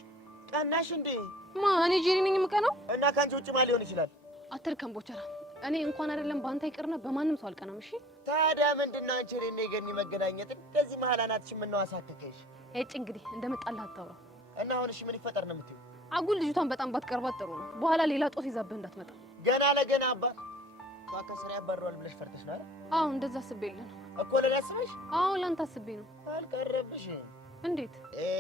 ቀናሽ እንዴ? እኔ ጄሪ ነኝ የምቀናው? እና ካንቺ ውጭ ማን ሊሆን ይችላል? አትርከም ቦቸራ። እኔ እንኳን አይደለም በአንተ ይቅርና በማንም ሰው አልቀናም። እሺ ታዲያ ምንድነው አንቺ እኔና የገኒ መገናኘት እንደዚህ መሀል አናትሽ ምን ነው አሳከከሽ? እጭ እንግዲህ እንደመጣልህ አታውራ። እና አሁን እሺ ምን ይፈጠር ነው የምትይው? አጉል ልጅቷን በጣም ባትቀርባት ጥሩ ነው። በኋላ ሌላ ጦስ ይዛብህ እንዳትመጣ። ገና ለገና አባት ከስራ ያባረዋል ብለሽ ፈርተሽ ነው አይደል? አዎ እንደዛ አስቤልህ ነው እኮ። ለኔ አስበሽ? አዎ ላንተ አስቤ ነው። አልቀረብሽ። እንዴት?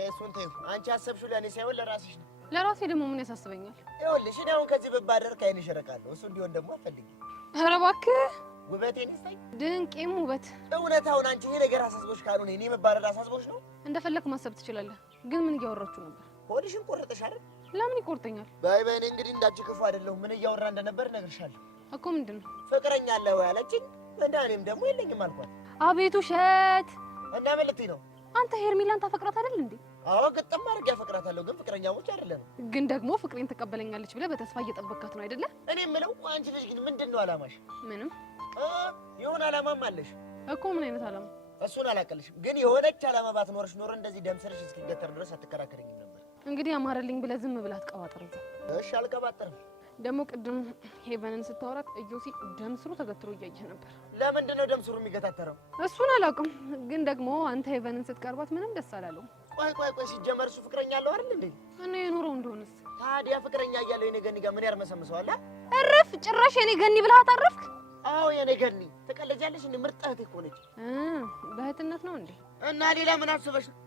እሱን ተይው። አንቺ አሰብሽው ለኔ ሳይሆን ለራስሽ ነው። ለራሴ ደግሞ ምን ያሳስበኛል? ይኸውልሽ እኔ አሁን ከዚህ ብባረር ከዓይንሽ እርቃለሁ። እሱ እንዲሆን ደግሞ አልፈልግም። ኧረ እባክህ ውበቴን ይስጠኝ። ድንቄም ውበት። እውነታውን አንቺ ይሄ ነገር አሳስቦሽ ካልሆነ እኔ መባረር አሳስቦሽ ነው? እንደፈለክ ማሰብ ትችላለህ። ግን ምን እያወራችሁ ነበር? ሆድሽን ቆረጠሽ አይደል? ለምን ይቆርጠኛል? ባይ ባይ። እኔ እንግዲህ እንዳንቺ ክፉ አይደለሁም። ምን እያወራ እንደነበር እነግርሻለሁ እኮ። ምንድን ነው? ፍቅረኛ አለው ያለችኝ እና እኔም ደግሞ የለኝም አልኳት። አቤት ውሸት! እና ምን ልትይ ነው? አንተ ሄርሜላን ታፈቅራት አይደል እንዴ? አዎ ግጥም አድርጌ አፈቅራታለሁ፣ ግን ፍቅረኛሞች አይደለም። ግን ደግሞ ፍቅሬን ትቀበለኛለች ብለህ በተስፋ እየጠበካት ነው አይደለ? እኔ የምለው አንቺ ልጅ ግን ምንድነው አላማሽ? ምንም። የሆነ አላማም አለሽ እኮ። ምን አይነት አላማ? እሱን አላቀልሽም። ግን የሆነች አላማ ባትኖርሽ ኖሮ እንደዚህ ደምሰርሽ እስኪገተር ድረስ አትከራከረኝም ነበር። እንግዲህ አማረልኝ ብለህ ዝም ብለህ አትቀባጥር። እሺ አልቀባጥርም። ደግሞ ቅድም ሄቨንን ስታወራት እዮሲ ደምስሩ ተገትሮ እያየህ ነበር። ለምንድን ነው ደምስሩ የሚገታተረው? እሱን አላውቅም። ግን ደግሞ አንተ ሄቨንን ስትቀርባት ምንም ደስ አላለውም። ቆይ ሲጀመር እሱ ፍቅረኛ አለው አይደል እንዴ? እና የኖረው እንደሆነስ ታዲያ ፍቅረኛ እያለው የኔ ገኒ ጋር ምን ያርመሰምሰዋል? እረፍ! ጭራሽ የኔ ገኒ ብለህ አታረፍክ? አዎ የኔ ገኒ ትቀለጃለሽ እንዴ? ምርጥ እህቴ እኮ ነች። በእህትነት ነው እንዴ? እና ሌላ ምን አስበሽ ነው?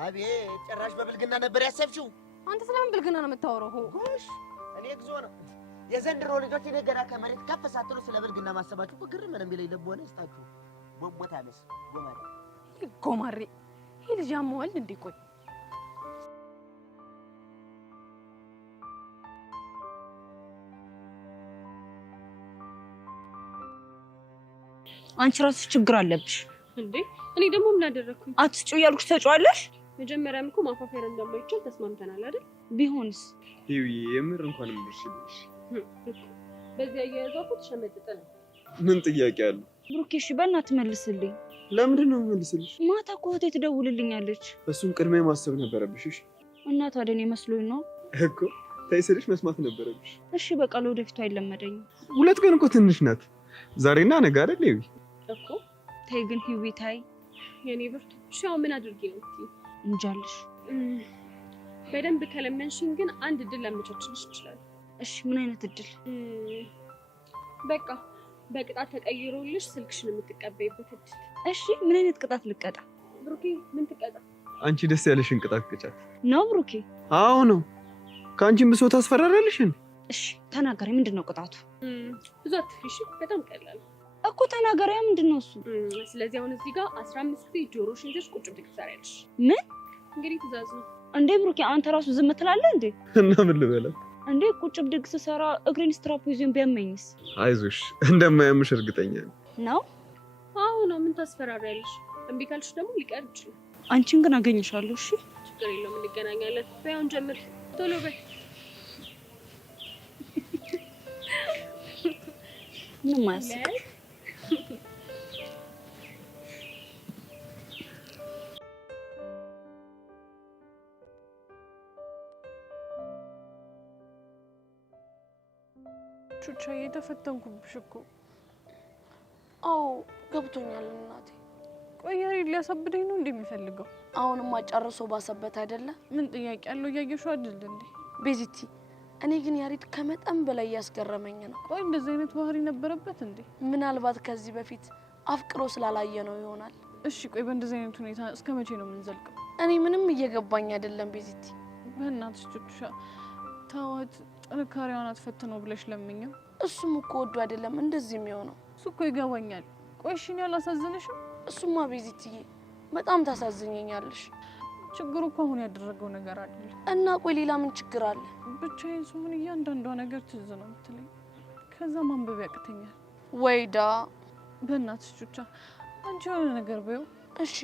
አቤት ጭራሽ በብልግና ነበር ያሰብሽው። አንተ ስለምን ብልግና ነው የምታወራው? ጎሽ እኔ እግዚኦ ነው የዘንድሮ ልጆች ነገራ ከመሬት ከፍ ሳትሉ ስለ ብልግና ማሰባችሁ እኮ ግርም ነው የሚለኝ። ልቦና ይስጣችሁ። ቦቦታለስ ጎማሬ ይሄ ልጅ ያመዋል እንዴ? ቆይ አንቺ ራስሽ ችግር አለብሽ እንዴ? እኔ ደግሞ ምን አደረኩኝ? አትጩ ያልኩሽ ተጫዋለሽ። መጀመሪያም እኮ ማፋፈር እንደማይቻል ተስማምተናል አይደል? ቢሆንስ ይውዬ የምር እንኳን ምርሽልሽ። በዚህ አያያዟ እኮ ተሸመጥጠ ነው። ምን ጥያቄ አለ? ብሩኬ እሺ በእናትህ መልስልኝ። ለምንድን ነው መልስልሽ? ማታ እኮ እህቴ ትደውልልኛለች። እሱን ቅድሚያ ማሰብ ነበረብሽ። እሺ እና ታዲያ እኔ መስሎኝ ነው እኮ ተይ ስልሽ መስማት ነበረብሽ። እሺ በቃ ለወደፊቱ አይለመደኝም። ሁለት ቀን እኮ ትንሽ ናት። ዛሬና ነገ አይደል ይዊ እኮ። ተይ ግን ሂዊ ታይ የኔ ብርቱ። እሺ አሁን ምን አድርጌ ነው እትዬ? እንጃልሽ። በደንብ ከለመንሽኝ ግን አንድ እድል ላመቻችልሽ ይችላል። እሺ ምን አይነት እድል? በቃ በቅጣት ተቀይሮልሽ ስልክሽን የምትቀበይበት እድል። እሺ ምን አይነት ቅጣት ልቀጣ? ብሩኬ ምን ትቀጣ? አንቺ ደስ ያለሽን ቅጣት ቅጫት ነው ብሩኬ? አዎ ነው። ከአንቺም ብሶ ታስፈራራለሽን? እሺ ተናገሪ፣ ምንድነው ቅጣቱ? ብዙ አትፍሪ። በጣም ቀላል እኮ ተናገሪያ። ምንድነው እሱ? ስለዚህ አሁን እዚህ ጋር 15 ጊዜ ጆሮሽን ይዘሽ ቁጭ ብድግ ትሰሪያለሽ። ምን? እንግዲህ ትእዛዝ ነው እንዴ ብሩኬ? አንተ ራሱ ዝም ትላለህ እንዴ? እና ምን ልበላት እንዴ? ቁጭ ብድግ ስሰራ እግሬን ስትራፕ ይዞኝ ቢያመኝስ? አይዞሽ እንደማያምሽ እርግጠኛ ነው። አዎ ነው። ምን ታስፈራሪያለሽ? እምቢ ካልሽ ደግሞ ሊቀር ይችላል። አንቺን ግን አገኝሻለሁ። እሺ ችግር የለውም፣ እንገናኛለን። በይ አሁን ጀምር፣ ቶሎ በይ። ምንም አያስቅ። ቹቻ እየተፈተንኩብሽ እኮ። አዎ ገብቶኛል እናቴ። ቆይ ያሬድ ሊያሳብደኝ ነው እንደሚፈልገው? አሁንማ ጨርሶ ባሰበት አይደለ? ምን ጥያቄ አለው? እያየሽው አይደል እንዴ? ቤዚቲ እኔ ግን ያሬድ ከመጠን በላይ ያስገረመኝ ነው። ቆይ እንደዚህ አይነት ባህሪ ነበረበት እንዴ? ምናልባት ከዚህ በፊት አፍቅሮ ስላላየ ነው ይሆናል። እሺ ቆይ በእንደዚህ አይነት ሁኔታ እስከ መቼ ነው የምንዘልቀው? እኔ ምንም እየገባኝ አይደለም ቤዚቲ። በእናትሽ ቹቹሻ ተዋት፣ ጥንካሬዋን አትፈትነው ብለሽ ለምኝም። እሱም እኮ ወዶ አይደለም እንደዚህ የሚሆነው። እሱ እኮ ይገባኛል። ቆይ እሺ እኔ አላሳዝንሽም? እሱማ ቤዚትዬ በጣም ታሳዝኘኛለሽ። ችግሩ እኮ አሁን ያደረገው ነገር አይደለም። እና ቆይ ሌላ ምን ችግር አለ? ብቻዬን ስሆን እያንዳንዷ ነገር ትዝ ነው የምትለኝ። ከዛ ማንበብ ያቅተኛል። ወይዳ በእናትሽ ቹቻ አንቺ የሆነ ነገር በይው። እሺ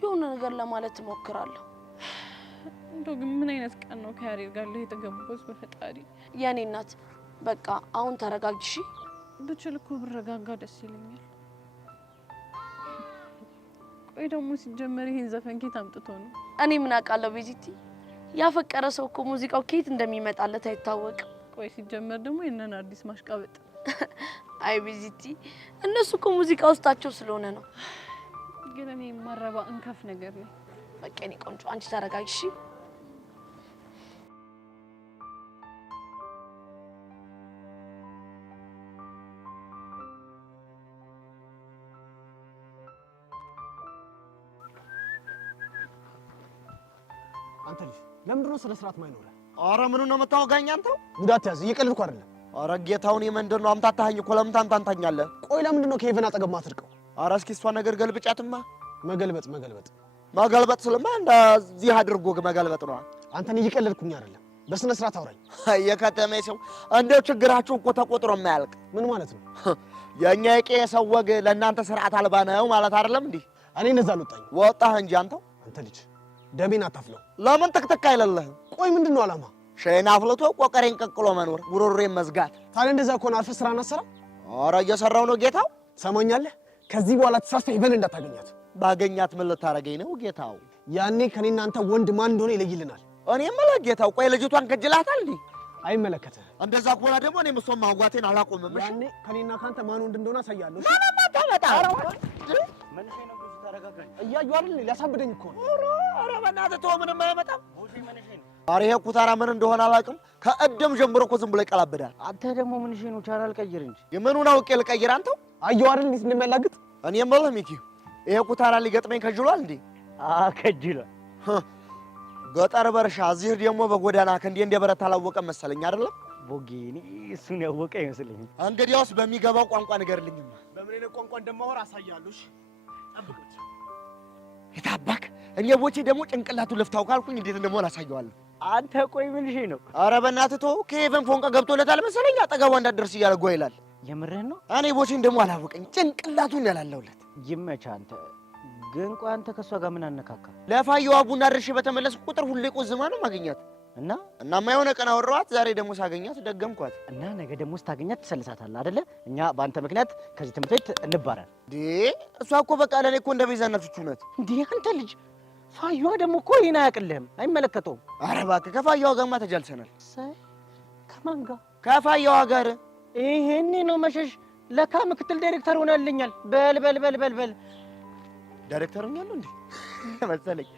የሆነ ነገር ለማለት እሞክራለሁ። እንደው ግን ምን አይነት ቀን ነው ከያሬድ ጋር የተገቡት? በፈጣሪ የኔ እናት በቃ አሁን ተረጋግሺ። ብችል እኮ ብረጋጋ ደስ ይለኛል። ቆይ ደግሞ ሲጀመር ይሄን ዘፈን ኬት አምጥቶ ነው? እኔ ምን አውቃለሁ ቤዚቲ። ያፈቀረ ሰው እኮ ሙዚቃው ኬት እንደሚመጣለት አይታወቅም። ቆይ ሲጀመር ደግሞ የነን አዲስ ማሽቃበጥ። አይ ቤዚቲ እነሱ እኮ ሙዚቃ ውስጣቸው ስለሆነ ነው። ግን እኔ ማረባ እንከፍ ነገር ነው። በቃ እኔ ቆንጆ አንቺ ተረጋግሺ። አንተ ልጅ ለምንድን ነው ስለ ስርዓት ማይኖርህ? ኧረ ምኑን ነው የምታወጋኝ አንተው? ጉዳት ያዝ። እየቀለድኩ አይደለም። ኧረ ጌታውን የመንደር ነው አምታታኸኝ እኮ። ለምን ታንታኛለህ? ቆይ ለምንድን ነው ከሄቨን አጠገብ ማትርቀው? ኧረ እስኪ እሷ ነገር ገልብጫትማ። መገልበጥ ስለማ እንደዚህ አድርጎ መገልበጥ ነው። አንተን እየቀለድኩኝ አይደለም። በስነ ስርዓት አውራኝ። የከተሜ ሰው እንደው ችግራችሁ እኮ ተቆጥሮ የማያልቅ። ምን ማለት ነው? የኛ የቄ ሰው ወግ ለእናንተ ስርዓት አልባ ነው ማለት አይደለም እንዴ? እኔ እንደዛ አልወጣኝ። ወጣህ እንጂ አንተው። አንተ ልጅ ደሜን አታፍለው። ለምን ትክትክ አይለልህም? ቆይ ምንድነው አላማ? ሸይን አፍልቶ ቆቀሬን ቀቅሎ መኖር፣ ጉሮሮዬን መዝጋት። ታዲያ እንደዛ ከሆነ አልፈህ ስራና ስራ። ኧረ እየሰራው ነው ጌታው። ሰማኛለህ? ከዚህ በኋላ ተሳስተህ ሄቨን እንዳታገኛት። ባገኛት ምን ልታረገኝ ነው ጌታው? ያኔ ከኔና አንተ ወንድ ማን እንደሆነ ይለይልናል። እኔ የምልህ ጌታው፣ ቆይ ልጅቷን ከጅላታል እንዴ? አይመለከትህም። እንደዛ ከሆነ ደግሞ እኔም እሷን ማውጋቴን አላቆምም። እሺ ያኔ ከኔና ካንተ ማን ወንድ እንደሆነ አሳያለሁ። ማማ ታመጣ እያዩ አይደል? ሊያሳብደኝ እኮ ነው። ኧረ በእናትህ ተው፣ ምንም አይመጣም። ኧረ ይሄ ኩታራ ምን እንደሆነ አላውቅም። ከእድም ጀምሮ እኮ ዝም ብሎ ይቀላብዳል። አንተ ደግሞ ምን እሺ ነው? ቻናል ቀይር እንጂ። የምኑን አውቄ ልቀይር? አንተው አየሁ አይደል እንዴት እንደሚያላግጥ። እኔ የምልህ ሚኪ፣ ይሄ ኩታራ ሊገጥመኝ ከጅሏል እንዴ? ከጅሏል። ገጠር በርሻ፣ እዚህ ደግሞ በጎዳና ከእንዴ እንደ በረት አላወቀም መሰለኝ አይደለም? ቦጌኒ እሱን ያወቀ አይመስለኝም። እንግዲያውስ በሚገባው ቋንቋ ንገርልኝማ። በምን አይነት ቋንቋ እንደማወራ አሳያለሁ። እሺ ጠብቁት። የታባክ እኔ ቦቼ ደግሞ ጭንቅላቱ ልፍታው ካልኩኝ እንዴት እንደምሆን አሳየዋለሁ። አንተ ቆይ ምን እሺ ነው? ኧረ በእናትህ ተው። ከሄቨን ፎንቃ ገብቶለታል መሰለኝ። አጠገቧ እንዳትደርስ እያለ ጓ ይላል። የምርህን ነው? እኔ ቦቼን ደግሞ አላወቀኝ። ጭንቅላቱን ያላለውለት። ይመችህ አንተ። ግን ቆይ አንተ ከሷ ጋር ምን አነካካ? ለፋየዋ ቡና ድርሼ በተመለስኩ ቁጥር ሁሌ ቆዝማ ነው ማግኛት እናማ የሆነ ቀን አወራኋት። ዛሬ ደግሞ ሳገኛት ደገምኳት። እና ነገ ደግሞ ስታገኛት ትሰልሳታለህ አይደለ? እኛ በአንተ ምክንያት ከዚህ ትምህርት ቤት እንባረር። እሷ እኮ በቃ ለእኔ እኮ እንደ ቤዛነቶች እውነት። አንተ ልጅ ፋየዋ ደግሞ እኮ ይሄን አያውቅልህም፣ አይመለከተውም። ኧረ እባክህ ከፋየዋ ጋርማ ተጃልሰናል። ከማን ጋር? ከፋየዋ ጋር። ይሄኔ ነው መሸሽ። ለካ ምክትል ዳይሬክተር ሆነልኛል። በል ዳይሬክተር ሆኛለሁ እንዴ መሰለኝ።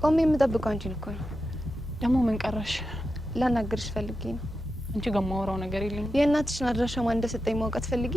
ቆሜ የምጠብቀው አንቺን እኮ ነው። ደግሞ ምን ቀረሽ? ላናግርሽ ፈልጌ ነው። አንቺ ጋር የማወራው ነገር የለኝም። የእናትሽን አድራሻ ማን እንደሰጠኝ ማውቃት ፈልጊ።